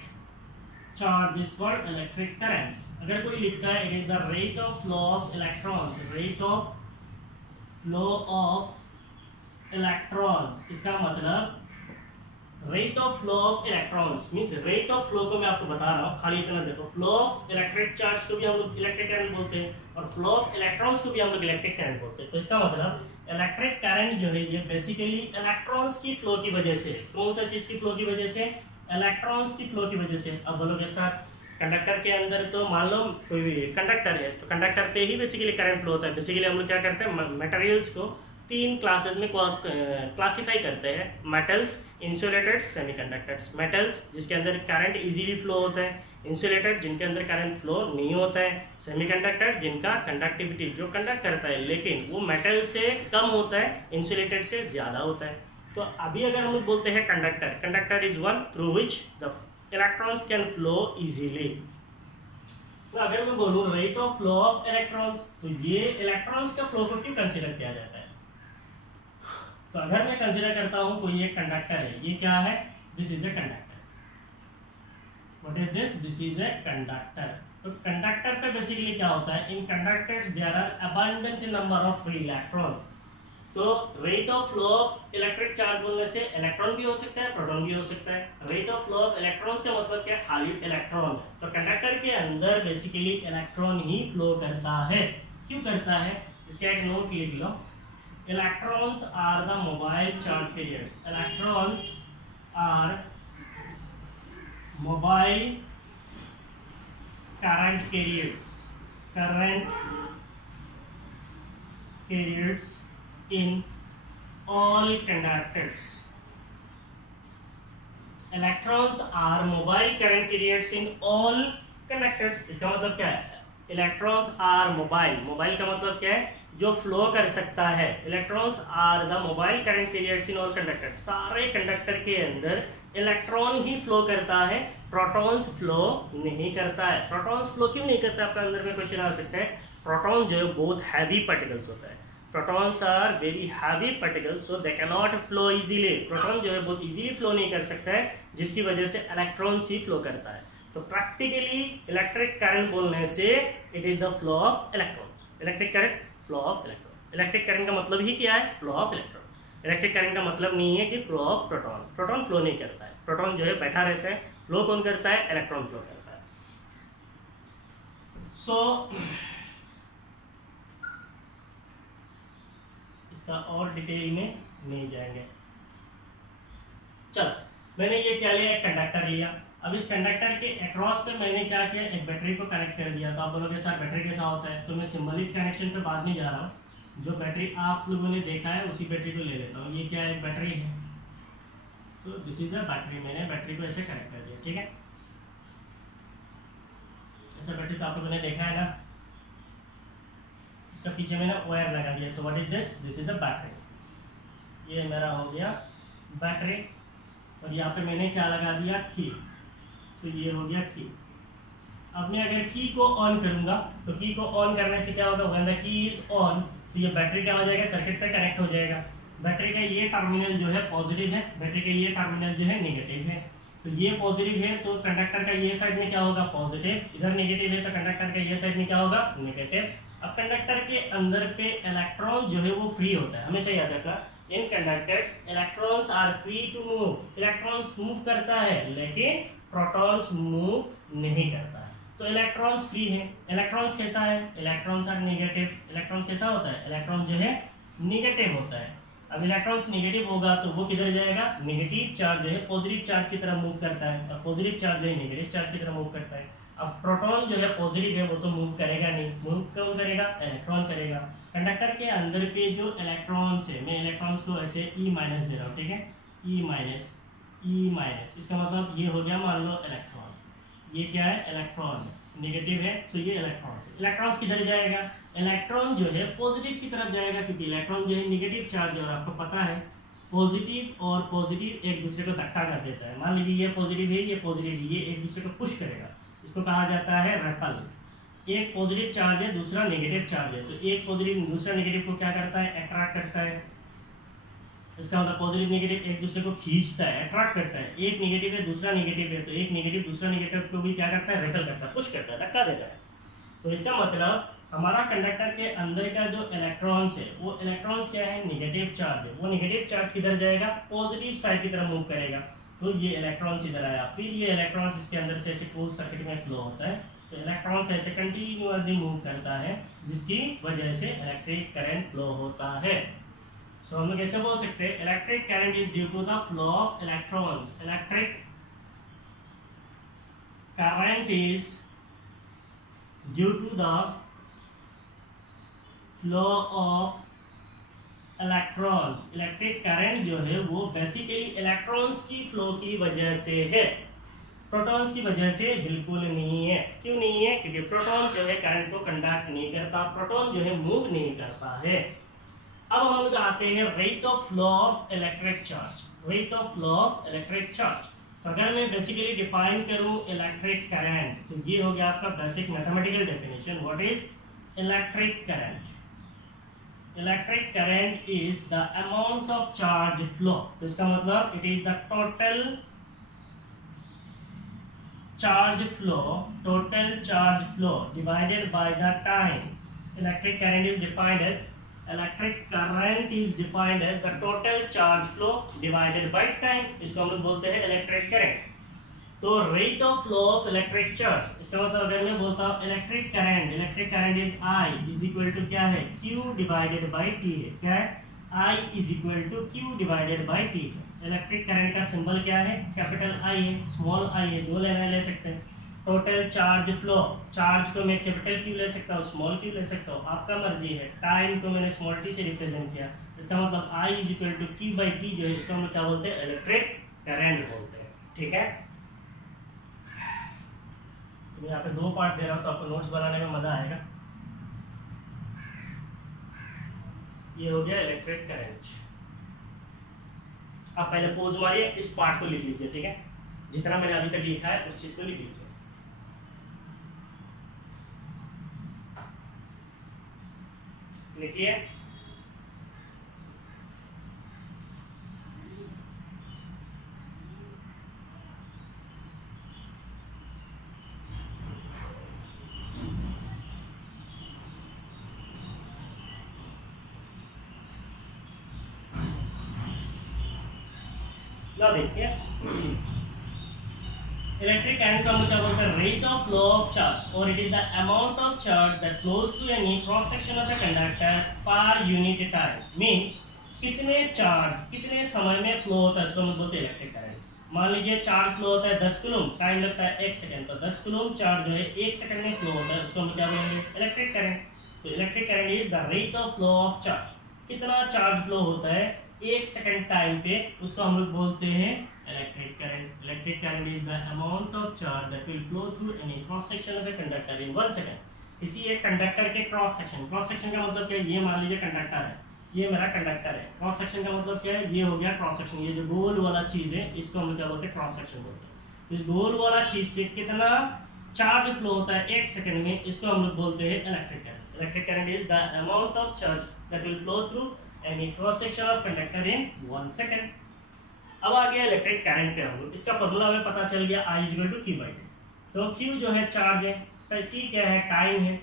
charge is called electric current. अगर कोई लिखता है it is the rate of flow of electrons, rate of flow of electrons, इसका मतलब rate of flow of electrons means rate of flow को मैं आपको बता रहा हूँ, खाली इतना देखो। फ्लो ऑफ इलेक्ट्रिक चार्ज को भी हम लोग इलेक्ट्रिक करंट बोलते हैं, और फ्लो ऑफ इलेक्ट्रॉन्स को भी हम लोग इलेक्ट्रिक करंट बोलते हैं। तो इसका मतलब इलेक्ट्रिक करंट जो है ये बेसिकली इलेक्ट्रॉन्स की फ्लो की वजह से, कौन सा चीज की फ्लो की वजह से? इलेक्ट्रॉन्स की फ्लो की वजह से। अब बोलोगे सर कंडक्टर के अंदर तो मान लो कोई भी कंडक्टर है, तो कंडक्टर पे ही बेसिकली करंट फ्लो होता है। बेसिकली हम लोग क्या करते हैं, मटेरियल्स को 3 क्लासेस में क्लासिफाई करते हैं। Metals, insulated, semiconductors. मेटल्स जिसके अंदर करंट इजीली फ्लो होता है, इंसुलेटेड जिनके अंदर करंट फ्लो नहीं होता है, सेमीकंडक्टर जिनका कंडक्टिविटी जो कंडक्ट करता है लेकिन वो मेटल से कम होता है, इंसुलेटेड से ज्यादा होता है। तो अभी अगर हम लोग बोलते हैं conductor, conductor is one through which the electrons can flow easily. तो अगर मैं बोलूं rate of flow of electrons, तो ये इलेक्ट्रॉन्स का फ्लो को क्यों कंसीडर किया जाता है? तो अगर मैं कंसीडर करता हूं कोई एक कंडक्टर है, ये क्या है? This is a conductor. What is this? This is a conductor. तो कंडक्टर पे बेसिकली क्या होता है? In conductors there are abundant number of free electrons. तो rate of flow of electric charge बोलने से इलेक्ट्रॉन भी हो सकता है, प्रोटॉन भी हो सकता है। Rate of flow of electrons का मतलब क्या? खाली इलेक्ट्रॉन है। तो कंडक्टर के अंदर बेसिकली इलेक्ट्रॉन ही फ्लो करता है। क्यों करता है? इसका एक नोट लिख लो। Electrons are the mobile charge carriers. Electrons are mobile current carriers. Current carriers in all conductors. Electrons are mobile current carriers in all conductors. इसका मतलब क्या है? Electrons are mobile. Mobile का मतलब क्या है? जो फ्लो कर सकता है। Electrons are the mobile current carriers in all conductor. सारे कंडक्टर के अंदर इलेक्ट्रॉन ही फ्लो करता है, प्रोटॉन्स फ्लो नहीं करता है। प्रोटॉन्स फ्लो क्यों नहीं करता? आपके अंदर में क्वेश्चन आ सकता है। प्रोटॉन जो है बहुत हैवी पार्टिकल्स होता है। Protons are very heavy particles, so they can not flow easily. Proton जो है बहुत इजीली फ्लो नहीं कर सकता है, जिसकी वजह से इलेक्ट्रॉन्स ही फ्लो करता है। तो प्रैक्टिकली इलेक्ट्रिक करंट बोलने से it is the flow of electrons. Electric current, flow of electron. Electric current का मतलब ही क्या है? Flow of electron. Electric current का मतलब नहीं है कि flow of proton. Proton flow नहीं करता है, प्रोटॉन जो है बैठा रहता है। फ्लो कौन करता है? इलेक्ट्रॉन फ्लो करता है। सो इसका और डिटेल में नहीं जाएंगे। चलो, मैंने ये क्या लिया? एक कंडक्टर लिया। अब इस कंडक्टर के अक्रॉस पे मैंने क्या किया? एक बैटरी को कनेक्ट कर दिया। तो आप बोलोगे सर बैटरी कैसा होता है? तो मैं सिंबॉलिक कनेक्शन पे बाद में जा रहा हूँ। जो बैटरी आप लोगों ने देखा है उसी बैटरी को ले लेता हूँ। ये क्या है? बैटरी है। So this is a battery. मैंने बैटरी को ऐसे कनेक्ट कर दिया, ठीक है। ऐसा बैटरी तो आप लोगों ने देखा है ना। इसका पीछे मैंने वायर लगा दिया। So what is this? This is a battery. ये मेरा हो गया बैटरी, और यहाँ पे मैंने क्या लगा दिया? की। तो ये हो गया की। अब मैं अगर की को ऑन करूंगा तो की को ऑन करने से क्या होगा? When the key is on, तो ये बैटरी क्या हो जाएगा? सर्किट पे कनेक्ट हो जाएगा। बैटरी का ये टर्मिनल जो है पॉजिटिव है, बैटरी का ये टर्मिनल जो है नेगेटिव है। तो ये पॉजिटिव है तो कंडक्टर का ये साइड में क्या होगा पॉजिटिव, इधर नेगेटिव है तो कंडक्टर का ये साइड में क्या होगा नेगेटिव। अब कंडक्टर के अंदर पे इलेक्ट्रॉन जो है वो फ्री होता है, हमेशा याद रखना in conductors electrons are free to move, electrons move करता है लेकिन प्रोटॉन्स मूव नहीं करता है। तो इलेक्ट्रॉन्स फ्री है। इलेक्ट्रॉन्स कैसा है, इलेक्ट्रॉन्स आर नेगेटिव, इलेक्ट्रॉन्स कैसा होता है, इलेक्ट्रॉन जो है नेगेटिव होता है। अब इलेक्ट्रॉन्स नेगेटिव होगा तो वो किधर जाएगा, नेगेटिव चार्ज जो है पॉजिटिव चार्ज की तरफ मूव करता है, और पॉजिटिव चार्ज जो है नेगेटिव चार्ज की तरफ मूव करता है। अब प्रोटॉन जो है पॉजिटिव है वो तो मूव करेगा नहीं, मूव कौन करेगा, इलेक्ट्रॉन करेगा। कंडक्टर के अंदर पे जो इलेक्ट्रॉन्स है, मैं इलेक्ट्रॉन्स को ऐसे ई माइनस दे रहा हूँ, ठीक है, ई माइनस, इसका मतलब ये हो गया मान लो इलेक्ट्रॉन, ये क्या है इलेक्ट्रॉन नेगेटिव है, सो ये इलेक्ट्रॉन्स है। इलेक्ट्रॉन्स किधर जाएगा, इलेक्ट्रॉन जो है पॉजिटिव की तरफ जाएगा, क्योंकि इलेक्ट्रॉन जो है नेगेटिव चार्ज है और आपको पता है पॉजिटिव और पॉजिटिव एक दूसरे को धक्का कर देता है। मान लीजिए ये पॉजिटिव है, ये पॉजिटिव है, ये एक दूसरे को पुश करेगा, इसको कहा जाता है रेपल। एक पॉजिटिव चार्ज है दूसरा नेगेटिव चार्ज है, तो एक पॉजिटिव दूसरा नेगेटिव को क्या करता है, अट्रैक्ट करता है। इसका मतलब पॉजिटिव नेगेटिव एक दूसरे को खींचता है, अट्रैक्ट करता है। एक नेगेटिव है दूसरा नेगेटिव है, तो एक नेगेटिव दूसरा नेगेटिव को भी क्या करता है, रेपल करता है, पुश करता है, धक्का देता है। तो इसका मतलब हमारा कंडक्टर के अंदर का जो इलेक्ट्रॉन्स है वो इलेक्ट्रॉन्स क्या है, नेगेटिव चार्ज है, वो नेगेटिव चार्ज किधर जाएगा, पॉजिटिव साइड की तरफ मूव करेगा। तो ये इलेक्ट्रॉन्स इधर आया, फिर ये इलेक्ट्रॉन्स इसके अंदर से ऐसे क्लोज सर्किट में फ्लो होता है, तो इलेक्ट्रॉन्स ऐसे कंटिन्यूअसली मूव करता है, जिसकी वजह से इलेक्ट्रिक करंट फ्लो होता है। सो हम लोग ऐसे बोल सकते हैं electric current is due to the flow of electrons, electric current is due to the flow of electrons. Electric current जो है वो बेसिकली इलेक्ट्रॉन्स की फ्लो की वजह से है, प्रोटॉन्स की वजह से बिल्कुल नहीं है। क्यों नहीं है, क्योंकि प्रोटॉन जो है करंट को कंडक्ट नहीं करता, प्रोटॉन जो है मूव नहीं करता है। अब हम लोग आते हैं rate of flow of electric charge, rate of flow of electric charge. तो अगर मैं बेसिकली डिफाइन करूं इलेक्ट्रिक करंट, तो ये हो गया आपका basic mathematical definition, what is electric current. Electric current is the amount of charge flow, तो इसका मतलब it is the total charge flow divided by the time. Electric current is defined as the total charge flow divided by time. इसको हम लोग बोलते हैं electric current. तो rate of flow of electric charge, इसका मतलब अगर मैं बोलता हूँ electric current is I is equal to क्या है, Q डिवाइडेड बाई T है। क्या है, I is equal to Q divided by T है। इलेक्ट्रिक करंट का सिंबल क्या है, कैपिटल I है, स्मॉल I है, दो ले सकते हैं। टोटल चार्ज फ्लो, चार्ज को मैं कैपिटल Q ले सकता हूँ, स्मॉल Q ले सकता हूँ, आपका मर्जी है। टाइम को मैंने स्मॉल t से रिप्रेजेंट किया, इसका मतलब I is equal to Q by T जो है इसको हम क्या बोलते हैं, इलेक्ट्रिक करंट बोलते हैं। ठीक है, तो मैं यहाँ पे दो पार्ट दे रहा हूँ तो आपको नोट्स बनाने में मजा आएगा। ये हो गया इलेक्ट्रिक करंट। आप पहले पोज मारिए, इस पार्ट को लिख लीजिए, ठीक है, जितना मैंने अभी तक लिखा है उस चीज को लिख लीजिए। लिखिए, ना देखिए इलेक्ट्रिक करंट का मतलब होता है rate of flow of charge, और it is the amount of charge that flows through any cross section of the conductor per unit time. Means कितने चार्ज कितने समय में फ्लो होता है, इसको हम बोलते हैं इलेक्ट्रिक करंट। मान लीजिए चार्ज फ्लो होता है 10 कूलम, टाइम लगता है 1 सेकंड, तो 10 कूलम चार्ज जो है 1 सेकंड में फ्लो होता है, उसको हम क्या बोलेंगे, इलेक्ट्रिक करंट। तो electric current is the rate of flow of charge, कितना चार्ज फ्लो होता है 1 सेकंड टाइम पे, उसको हम लोग बोलते हैं electric current. Electric current is the amount of charge that will flow through any cross section of a conductor in 1 second. किसी एक कंडक्टर के क्रॉस सेक्शन, क्रॉस सेक्शन का मतलब क्या है, ये मान लीजिए कंडक्टर है, ये मेरा कंडक्टर है, क्रॉस सेक्शन का मतलब क्या है, ये हो गया क्रॉस सेक्शन, ये जो गोल वाला चीज है इसको हम क्या बोलते हैं, क्रॉस सेक्शन बोलते हैं। तो इस गोल वाला चीज से कितना चार्ज फ्लो होता है 1 सेकंड में, इसको हम लोग बोलते हैं electric current. Electric current is the amount of charge that will flow through any cross section of conductor in 1 second. अब आ गया इलेक्ट्रिक करंट पे हम लोग, इसका फॉर्मूला हमें पता चल गया I equal to Q by T। तो Q जो है चार्ज है, T क्या है टाइम है,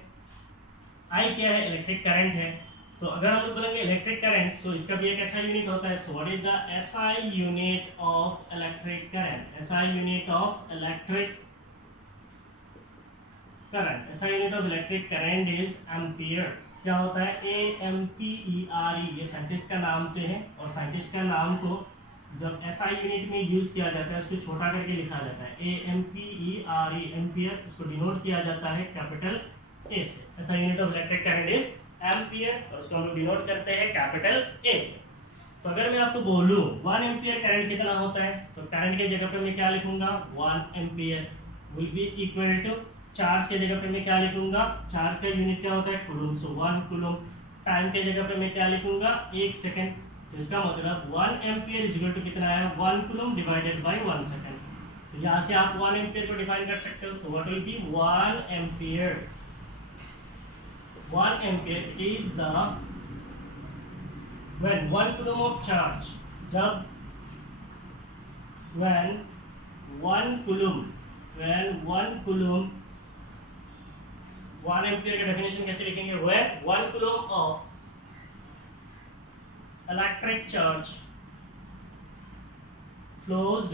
I क्या है इलेक्ट्रिक करंट है। तो अगर हम लोग बोलेंगे इलेक्ट्रिक करंट तो इसका भी एक ऐसा यूनिट होता है। So what is the SI unit of electric current? SI unit of electric current, SI unit of electric current is ampere. क्या होता है? AMPERE, ये साइंटिस्ट का नाम से है और साइंटिस्ट का नाम को जब एसआई यूनिट में यूज किया जाता है उसको छोटा करके लिखा जाता है AMPERE, एम्पियर। उसको डिनोट किया जाता है कैपिटल ए से। SI unit of electric current is ampere और उसको हम लोग डिनोट करते हैं कैपिटल ए से। तो अगर मैं आपको बोलूं 1 एम्पियर करंट कितना होता है, तो करंट के जगह पे मैं क्या लिखूंगा? 1 ampere will be equal to, charge के जगह पे मैं क्या लिखूंगा? चार्ज का यूनिट क्या होता है? कूलम। सो 1 कूलम। टाइम के जगह पे मैं क्या लिखूंगा? 1 सेकंड। तो इसका मतलब 1 एम्पियर इज इक्वल टू कितना है? 1 कूलम डिवाइडेड बाय 1 सेकंड। तो यहाँ से आप 1 एम्पियर को डिफाइन कर सकते हो। So what will be 1 ampere? 1 ampere is the when 1 coulomb of charge, जब when 1 coulomb 1 ampere का डेफिनेशन कैसे लिखेंगे? when 1 coulomb of electric charge flows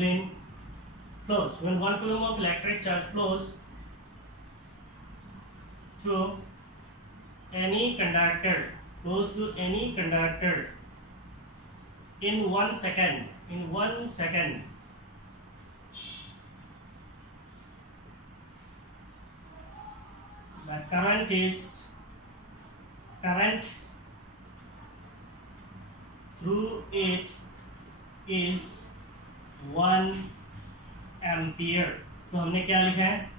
when 1 coulomb of electric charge flows through any conductor in 1 second, the current through it is 1 ampere। तो हमने क्या लिखा है?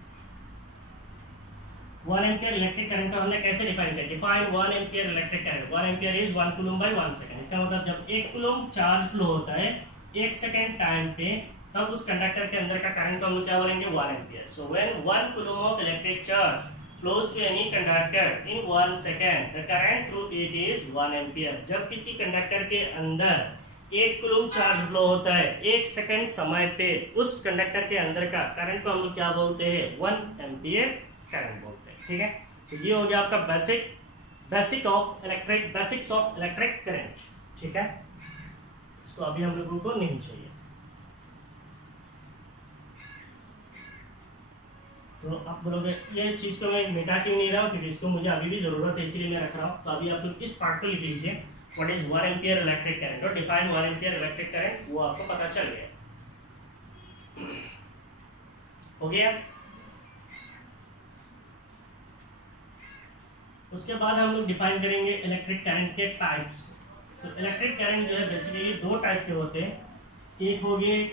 1 ampere electric current को हमने कैसे डिफाइन किया? Define 1 ampere electric current. 1 ampere is 1 coulomb by 1 second. इसका मतलब जब 1 कूलम चार्ज फ्लो होता है 1 सेकंड टाइम पे, तब उस कंडक्टर के अंदर का करंट को हम क्या बोलेंगे? 1 ampere. So when 1 coulomb of electric charge flows through any conductor in 1 second, the current through it is 1 ampere. जब किसी कंडक्टर के अंदर 1 कूलम चार्ज फ्लो होता है 1 सेकंड समय पे, उस कंडक्टर के अंदर का करंट को हम लोग क्या बोलते हैं? 1 एम्पियर करंट बोलते हैं। ठीक है, तो ये हो गया आपका बेसिक्स ऑफ इलेक्ट्रिक करंट। ठीक है, इसको अभी हम लोगों को नहीं चाहिए। तो आप बोलोगे ये चीज को मैं मिटा क्यों नहीं रहा हूँ? क्योंकि इसको मुझे अभी भी जरूरत है, इसीलिए मैं रख रहा हूँ। तो अभी आप लोग इस पार्ट को लिख लीजिए, what is 1 ampere electric current और डिफाइन 1 एम्पियर इलेक्ट्रिक करंट, वो आपको पता चल गया। हो गया। उसके बाद हम लोग डिफाइन करेंगे इलेक्ट्रिक करंट के टाइप्स। तो इलेक्ट्रिक करंट जो है बेसिकली 2 टाइप के होते हैं। एक हो गए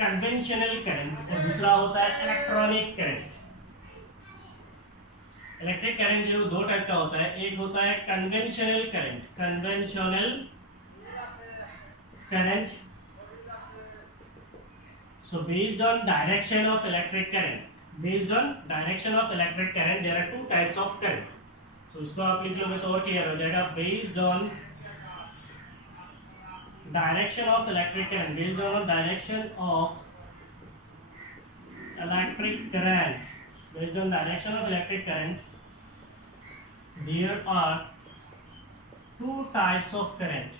कन्वेंशनल करंट और दूसरा होता है इलेक्ट्रॉनिक करंट। इलेक्ट्रिक करंट जो 2 टाइप का होता है। एक होता है conventional current, so based on direction of electric current, there are 2 types of current. तो इसको आप लिख लोगे तो और क्लियर हो जाएगा। Based on direction of electric current, there are 2 types of current।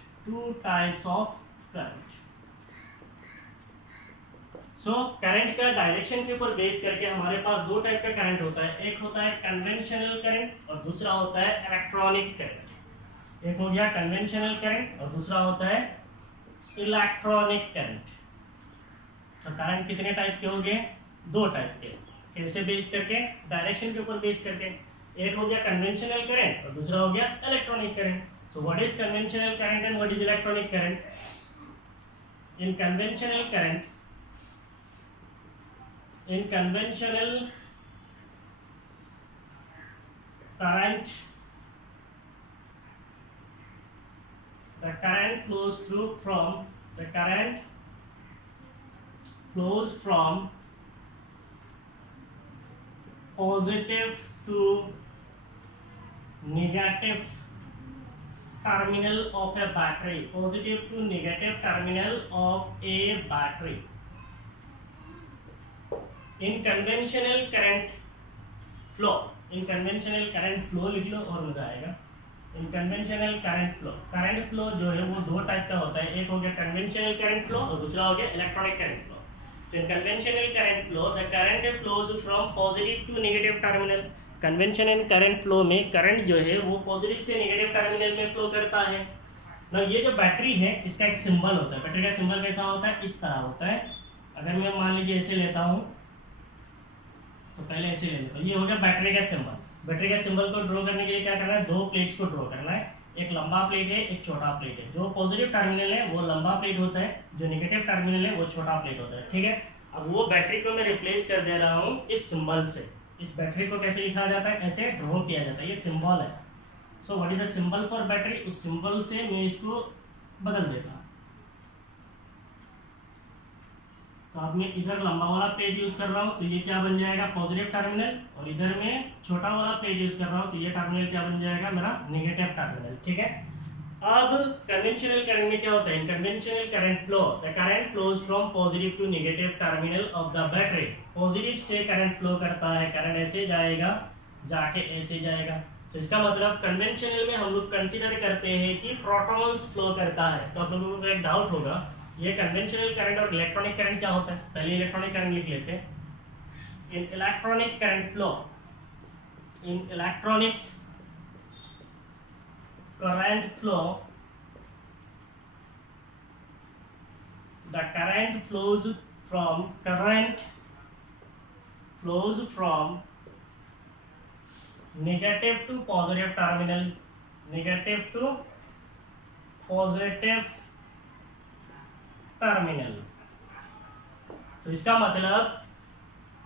So current का डायरेक्शन के ऊपर बेस करके हमारे पास 2 टाइप का करंट होता है। एक होता है कन्वेंशनल करंट और दूसरा होता है इलेक्ट्रॉनिक करंट। एक हो गया कन्वेंशनल करंट और दूसरा होता है इलेक्ट्रॉनिक करंट। तो करंट कितने टाइप के हो गए? 2 टाइप के। कैसे बेस करके? डायरेक्शन के ऊपर बेस करके। एक हो गया कन्वेंशनल करंट और दूसरा हो गया electronic current. So what is conventional current and what is electronic current? In conventional current, the current flows from positive to negative terminal of a battery, positive to negative terminal of a battery in conventional current flow. In conventional current flow लिख लो और मजा आएगा। In conventional current flow, current flow जो है वो दो type का होता है, एक हो गया conventional current flow और दूसरा हो गया electronic current flow। तो in conventional current flow, the current flows from positive to negative terminal। Conventional current flow में करंट जो है वो पॉजिटिव से नेगेटिव टर्मिनल में फ्लो करता है ना। ये जो बैटरी है इसका एक सिंबल होता है। बैटरी का सिंबल कैसा होता है? इस तरह होता है। अगर मैं मान लीजिए ऐसे लेता हूँ तो पहले ऐसे ले लेता हूँ, ये हो गया बैटरी का सिंबल। बैटरी का सिंबल को ड्रॉ करने के लिए क्या करना है? दो प्लेट्स को ड्रॉ करना है, एक लंबा प्लेट है, एक छोटा प्लेट है। जो पॉजिटिव टर्मिनल है वो लंबा प्लेट होता है, जो नेगेटिव टर्मिनल है वो छोटा प्लेट होता है। ठीक है, अब वो बैटरी को मैं रिप्लेस कर दे रहा हूँ इस सिंबल से। इस बैटरी को कैसे लिखा जाता है? ऐसे ड्रॉ किया जाता है, ये सिंबल है। So what is the symbol for battery? उस सिंबल से मैं इसको बदल देता हूं। तो अब मैं इधर लंबा वाला पेज यूज कर रहा हूं तो ये क्या बन जाएगा? Positive terminal. और इधर मैं छोटा वाला पेज यूज कर रहा हूं तो ये टर्मिनल क्या बन जाएगा? मेरा नेगेटिव टर्मिनल। ठीक है, अब कन्वेंशनल करंट में क्या होता है? In conventional current flow, the current flows from positive to negative terminal of the battery. Positive से करंट फ्लो करता है, करंट ऐसे जाएगा, जाके ऐसे जाएगा। तो इसका मतलब कन्वेंशनल में हम लोग कंसीडर करते हैं कि प्रोटॉन्स फ्लो करता है। तो आप लोगों को एक डाउट होगा, ये कन्वेंशनल करंट और इलेक्ट्रॉनिक करंट क्या होता है? पहले इलेक्ट्रॉनिक करंट लिख लेते हैं। इन electronic current flow, in electronic current flow, the current flows from negative to positive terminal, negative to positive terminal। तो इसका मतलब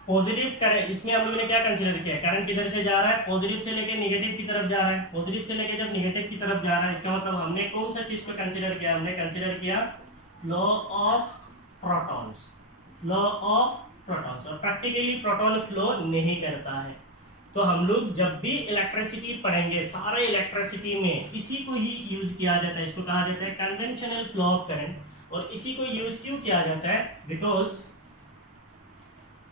पॉजिटिव करंट, इसमें हम लोगों ने क्या कंसीडर किया? करंट किधर से जा रहा है? पॉजिटिव से लेके नेगेटिव की तरफ जा रहा है। पॉजिटिव से लेके जब नेगेटिव की तरफ जा रहा है, इसका मतलब हमने कौन सा चीज को कंसीडर किया? हमने कंसीडर किया flow of protons, flow of protons. और प्रैक्टिकली प्रोटॉन फ्लो नहीं करता है। तो हम लोग जब भी इलेक्ट्रिसिटी पढ़ेंगे, सारे इलेक्ट्रिसिटी में इसी को ही यूज किया जाता है। इसको कहा जाता है कन्वेंशनल फ्लो ऑफ करंट। और इसी को यूज क्यों किया जाता है? Because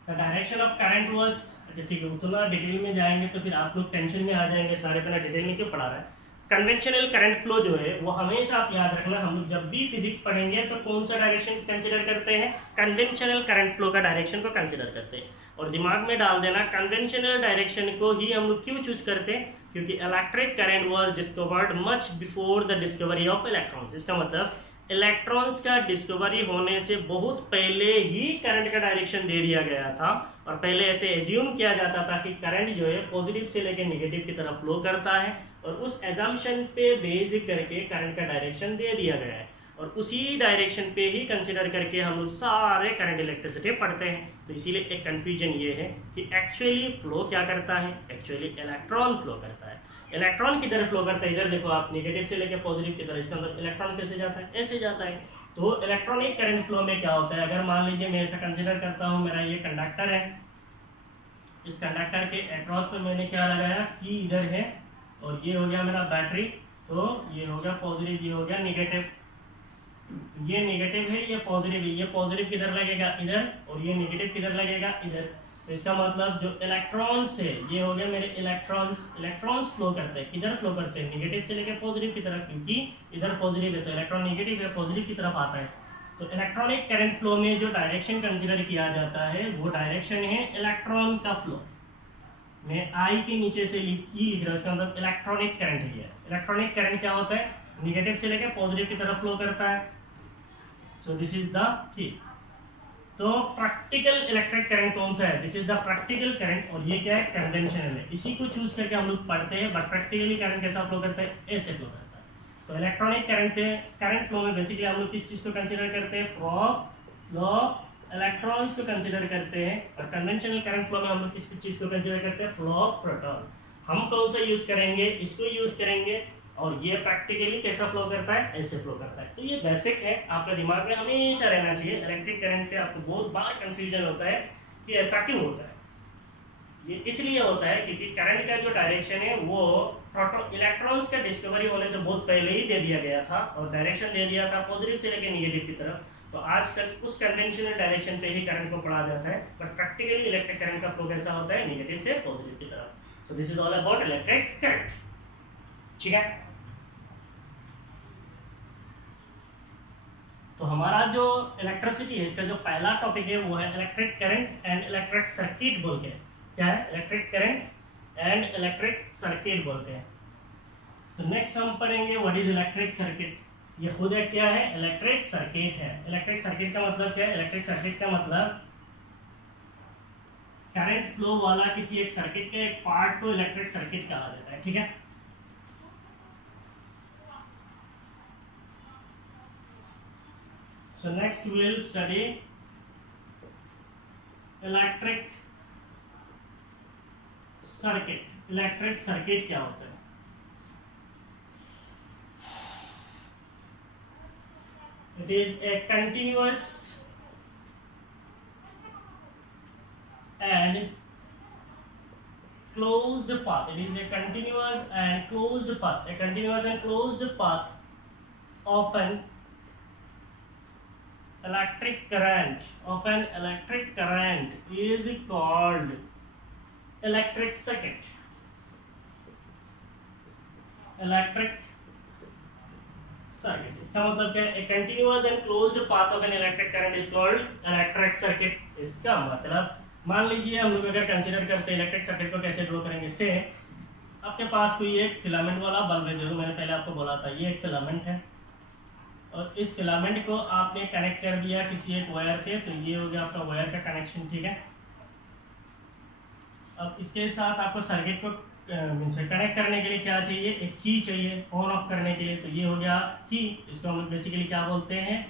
The direction of current was, अच्छा ठीक है, उतना डिटेल में जाएंगे तो फिर आप लोग टेंशन में आ जाएंगे, सारे पहले डिटेल में क्यों पढ़ा रहा है। कन्वेंशनल करंट फ्लो जो है वो हमेशा आप याद रखना, हम लोग जब भी फिजिक्स पढ़ेंगे तो कौन सा डायरेक्शन कंसीडर करते हैं? कन्वेंशनल करंट फ्लो का डायरेक्शन को कंसीडर करते हैं। और दिमाग में डाल देना, कन्वेंशनल डायरेक्शन को ही हम लोग क्यों चूज करते हैं? क्योंकि electric current was discovered much before the discovery of electrons. इसका मतलब इलेक्ट्रॉन्स का डिस्कवरी होने से बहुत पहले ही करंट का डायरेक्शन दे दिया गया था। और पहले ऐसे एज्यूम किया जाता था कि करंट जो है पॉजिटिव से लेकर नेगेटिव की तरफ फ्लो करता है, और उस एजम्पशन पे बेस करके करंट का डायरेक्शन दे दिया गया है। और उसी डायरेक्शन पे ही कंसिडर करके हम लोग सारे करंट इलेक्ट्रिसिटी पढ़ते हैं। तो इसीलिए एक कंफ्यूजन ये है कि एक्चुअली फ्लो क्या करता है? एक्चुअली इलेक्ट्रॉन फ्लो करता है। इलेक्ट्रॉन किधर फ्लो करता है? इधर देखो आप, नेगेटिव से लेकर पॉजिटिव की तरफ। इसका मतलब इलेक्ट्रॉन कैसे जाता है? ऐसे जाता है। तो इलेक्ट्रॉनिक करंट फ्लो में क्या होता है? अगर मान लीजिए मैं ऐसा कंसीडर करता हूँ, मेरा ये कंडक्टर है, इस कंडक्टर के अक्रॉस पे मैंने क्या लगाया कि इधर है, और ये हो गया मेरा बैटरी। तो ये हो गया पॉजिटिव, ये हो गया नेगेटिव। ये नेगेटिव है, ये पॉजिटिव है। ये पॉजिटिव किधर लगेगा? इधर। और ये नेगेटिव किधर लगेगा? इधर। तो इसका मतलब जो इलेक्ट्रॉन्स है, ये हो गया मेरे इलेक्ट्रॉन्स फ्लो करते हैं। किधर फ्लो करते हैं? नेगेटिव से लेकर पॉजिटिव की तरफ, क्योंकि इधर पॉजिटिव है तो इलेक्ट्रॉन नेगेटिव है, पॉजिटिव की तरफ आता है। तो इलेक्ट्रॉनिक करंट फ्लो में जो डायरेक्शन कंसीडर किया जाता है वो डायरेक्शन है इलेक्ट्रॉन का फ्लो। मैं आई के नीचे से लिख रहा हूँ, इसका मतलब इलेक्ट्रॉनिक करंट है। इलेक्ट्रॉनिक करंट क्या होता है? नेगेटिव से लेकर पॉजिटिव की तरफ फ्लो करता है। So this is the key. तो प्रैक्टिकल इलेक्ट्रिक करंट कौन सा है? This is the practical current. और ये क्या है? कन्वेंशनल है। इसी को चूज करके हम लोग पढ़ते हैं। बट प्रैक्टिकली करंट कैसा फ्लो करता है? ऐसे फ्लो करता है। तो इलेक्ट्रॉनिक करंट फ्लो में बेसिकली हम लोग किस चीज को कंसीडर करते हैं? फ्लो ऑफ इलेक्ट्रॉन्स को कंसीडर करते हैं। और कन्वेंशनल करंट फ्लो में हम लोग किस चीज को कंसीडर करते हैं? Flow of proton. हम कौन सा यूज करेंगे? इसको यूज करेंगे। और ये प्रैक्टिकली कैसा फ्लो करता है? ऐसे फ्लो करता है। तो ये बेसिक है, आपका दिमाग में हमेशा रहना चाहिए। इलेक्ट्रिक करंट पे आपको बहुत बड़ा कंफ्यूजन होता है कि ऐसा क्यों होता है। ये इसलिए होता है क्योंकि करंट का जो डायरेक्शन है वो इलेक्ट्रॉन्स का डिस्कवरी होने से बहुत पहले ही दे दिया गया था और डायरेक्शन दे दिया था पॉजिटिव से लेकर निगेटिव की तरफ। तो आज तक उस कन्वेंशनल डायरेक्शन पे ही करंट को पढ़ा जाता है, बट प्रैक्टिकली इलेक्ट्रिक करंट का फ्लो कैसा होता है, निगेटिव से पॉजिटिव की तरफ। So this is all about electric current. ठीक है, तो हमारा जो इलेक्ट्रिसिटी है इसका जो पहला टॉपिक है वो है इलेक्ट्रिक करंट एंड इलेक्ट्रिक सर्किट बोल के। क्या है? इलेक्ट्रिक करंट एंड इलेक्ट्रिक सर्किट बोलते हैं। तो नेक्स्ट हम पढ़ेंगे व्हाट इज इलेक्ट्रिक सर्किट। ये खुद है क्या है? इलेक्ट्रिक सर्किट है। इलेक्ट्रिक सर्किट का मतलब क्या है? इलेक्ट्रिक सर्किट का मतलब करंट फ्लो वाला किसी एक सर्किट के एक पार्ट को इलेक्ट्रिक सर्किट कहा जाता है। ठीक है, so next we will study electric circuit। Electric circuit क्या होता है? It is a continuous and closed path. It is a continuous and closed path. A continuous and closed path of an electric current is called electric circuit. Electric circuit इसका मतलब क्या है? A continuous and closed path of an electric current is called electric circuit। इसका मतलब मान लीजिए हम लोग अगर कंसीडर करते हैं इलेक्ट्रिक सर्किट को कैसे ड्रॉ करेंगे। से आपके पास कोई एक फिलामेंट वाला बल्ब है, जो मैंने पहले आपको बोला था, ये एक फिलामेंट है और इस फिलामेंट को आपने कनेक्ट कर दिया किसी एक वायर पे, तो ये हो गया आपका वायर का कनेक्शन। ठीक है, अब इसके साथ आपको सर्किट को कनेक्ट करने के लिए क्या चाहिए? एक की चाहिए ऑन ऑफ करने के लिए। तो ये हो गया की। इसको हम लोग बेसिकली क्या बोलते हैं?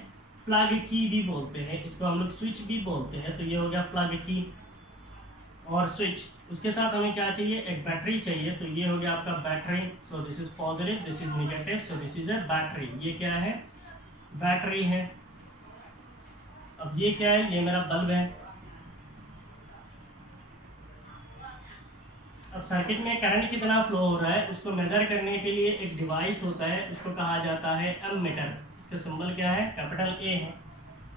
प्लग की भी बोलते हैं। इसको हम लोग स्विच भी बोलते हैं। तो ये हो गया प्लग की और स्विच। उसके साथ हमें क्या चाहिए? एक बैटरी चाहिए। तो ये हो गया आपका battery. So this is positive, this is negative, so this is a battery. ये क्या है? बैटरी है। अब ये क्या है? ये मेरा बल्ब है। अब सर्किट में करंट कितना फ्लो हो रहा है उसको मेजर करने के लिए एक डिवाइस होता है, उसको कहा जाता है एमीटर। इसका सिंबल क्या है? कैपिटल ए है।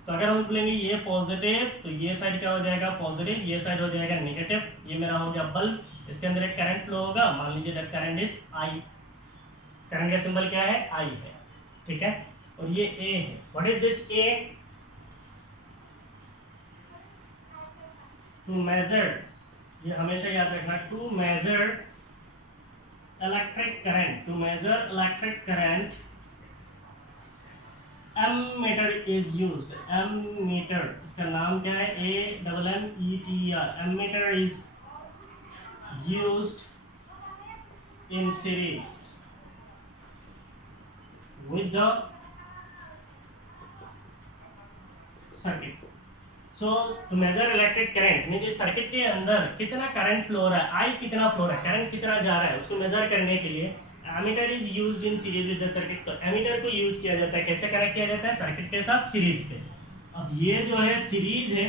तो अगर हम बोलेंगे ये पॉजिटिव, तो ये साइड क्या हो जाएगा? पॉजिटिव। ये साइड हो जाएगा नेगेटिव। ये मेरा हो गया बल्ब। इसके अंदर एक करंट फ्लो होगा। मान लीजिए that current is I. Current का सिंबल क्या है? आई है। ठीक है, और ये ए है। What is this A? To measure, ये हमेशा याद रखना, to measure electric current, to measure electric current ammeter is used. Ammeter इसका नाम क्या है? AMMETR। Ammeter is used in series with the circuit। So to measure electric current means इस circuit के अंदर कितना करंट फ्लो हो रहा है, आई कितना फ्लो हो रहा है, करंट कितना जा रहा है, उसको मेजर करने के लिए ammeter is used in series with the circuit. तो एमीटर को यूज किया जाता है। कैसे कनेक्ट किया जाता है? सर्किट के साथ सीरीज पे। अब ये जो है सीरीज है,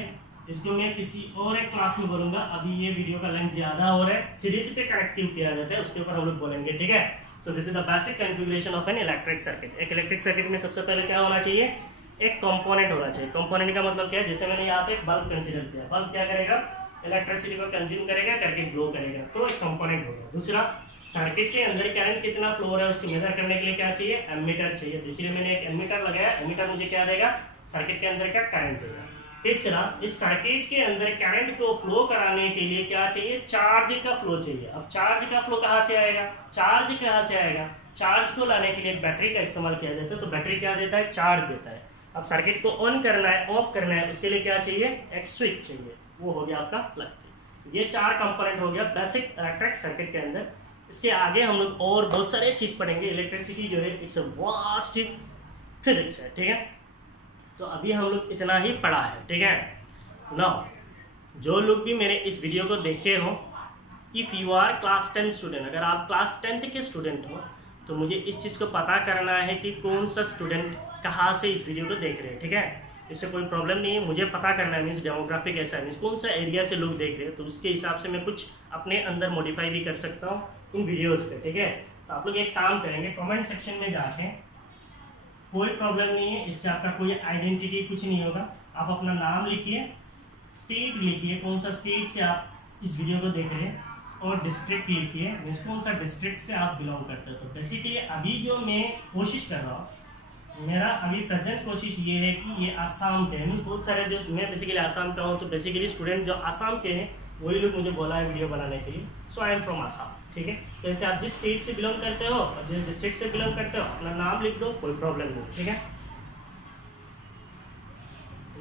इसको मैं किसी और एक क्लास में बोलूंगा। अभी ये वीडियो का लेंथ ज्यादा हो रहा है। सीरीज पे कनेक्टिव किया जाता है, उसके ऊपर हम लोग बोलेंगे। ठीक है, तो this is the basic configuration of an electric circuit. एक इलेक्ट्रिक सर्किट में सबसे पहले क्या होना चाहिए? एक कंपोनेंट होना चाहिए। कंपोनेंट का मतलब क्या है? जैसे मैंने यहाँ पे एक बल्ब कंसीडर किया। बल्ब क्या करेगा? इलेक्ट्रिसिटी को कंज्यूम करेगा, करके ग्लो करेगा, तो एक कंपोनेंट होगा। दूसरा, सर्किट के अंदर करंट कितना फ्लो हो रहा है उसको मेजर करने के लिए क्या चाहिए? एमीटर चाहिए। इसलिए मैंने एक एमीटर लगाया। एमीटर मुझे क्या देगा? सर्किट के अंदर का करंट देगा। तीसरा, इस सर्किट के अंदर करंट को फ्लो कराने के लिए क्या चाहिए? चार्ज का फ्लो चाहिए। अब चार्ज का फ्लो कहाँ से आएगा? चार्ज कहाँ से आएगा? चार्ज को लाने के लिए एक बैटरी का इस्तेमाल किया जाता है। तो बैटरी क्या देता है? चार्ज देता है। अब सर्किट को ऑन करना है, ऑफ करना है, उसके लिए क्या चाहिए? एक स्विच चाहिए। वो हो गया आपका प्लग। ये चार कंपोनेंट हो गया बेसिक इलेक्ट्रिक सर्किट के अंदर। इसके आगे हम लोग और बहुत सारे चीज पढ़ेंगे। इलेक्ट्रिसिटी जो है इट्स अ वास्ट फिजिक्स है। ठीक है, तो अभी हम लोग इतना ही पढ़ा है। ठीक है, नाउ जो लोग भी मेरे इस वीडियो को देखे हो, if you are class 10 student, अगर आप क्लास 10th के स्टूडेंट हो, तो मुझे इस चीज़ को पता करना है कि कौन सा स्टूडेंट कहाँ से इस वीडियो को देख रहे हैं। ठीक है, इससे कोई प्रॉब्लम नहीं है। मुझे पता करना है मीन्स डेमोग्राफिक ऐसा है, मीन्स कौन सा एरिया से लोग देख रहे हैं, तो उसके हिसाब से मैं कुछ अपने अंदर मॉडिफाई भी कर सकता हूँ इन वीडियोज़ पे। ठीक है, तो आप लोग एक काम करेंगे, कमेंट सेक्शन में जाके, कोई प्रॉब्लम नहीं है, इससे आपका कोई आइडेंटिटी कुछ नहीं होगा। आप अपना नाम लिखिए, स्टेट लिखिए, कौन सा स्टेट से आप इस वीडियो को देख रहे हैं, और डिस्ट्रिक्ट लिखिए, मीन्स कौन सा डिस्ट्रिक्ट से आप बिलोंग करते हो। तो बेसिकली अभी जो मैं कोशिश कर रहा हूँ, मेरा अभी प्रेजेंट कोशिश ये है कि ये आसाम के मीन्स बहुत सारे जो, मैं बेसिकली आसाम का हूँ, तो बेसिकली स्टूडेंट जो आसाम के हैं वही लोग मुझे बोला है वीडियो बनाने के लिए। सो आई एम फ्रॉम आसाम, ठीक है। तो ऐसे आप जिस स्टेट से बिलोंग करते हो और जिस डिस्ट्रिक्ट से बिलोंग करते हो, अपना नाम लिख दो, कोई प्रॉब्लम नहीं, ठीक है।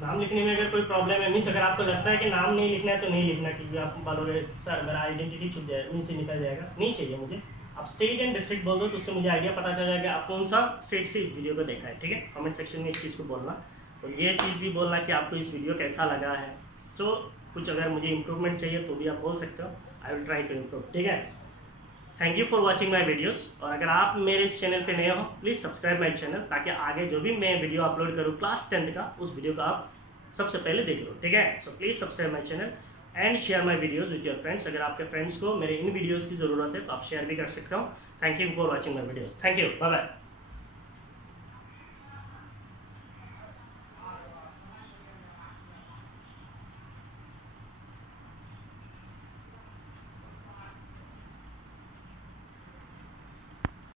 नाम लिखने में अगर कोई प्रॉब्लम है, मीन्स अगर आपको लगता है कि नाम नहीं लिखना है तो नहीं लिखना, क्योंकि आप बोलोगे सर मेरा आइडेंटिटी छूट जाएगा, मीन से निकल जाएगा, नहीं चाहिए मुझे। आप स्टेट एंड डिस्ट्रिक्ट बोल दो, तो उससे मुझे आइडिया पता चल जाएगा आप कौन सा स्टेट से इस वीडियो को देखा है, ठीक है। कमेंट सेक्शन में इस चीज़ को बोलना, तो ये चीज़ भी बोलना कि आपको इस वीडियो कैसा लगा है। तो कुछ अगर मुझे इम्प्रूवमेंट चाहिए तो भी आप बोल सकते हो, I will try to improve, ठीक है। Thank you for watching my videos. और अगर आप मेरे इस चैनल पे नए हो, प्लीज़ सब्सक्राइब माई चैनल, ताकि आगे जो भी मैं वीडियो अपलोड करूँ क्लास 10 का, उस वीडियो को आप सबसे पहले देख लो, ठीक है। So please subscribe my channel and share my videos with your friends. अगर आपके फ्रेंड्स को मेरे इन वीडियोज़ की ज़रूरत है तो आप शेयर भी कर सकते हो। Thank you for watching my videos. Thank you, bye bye.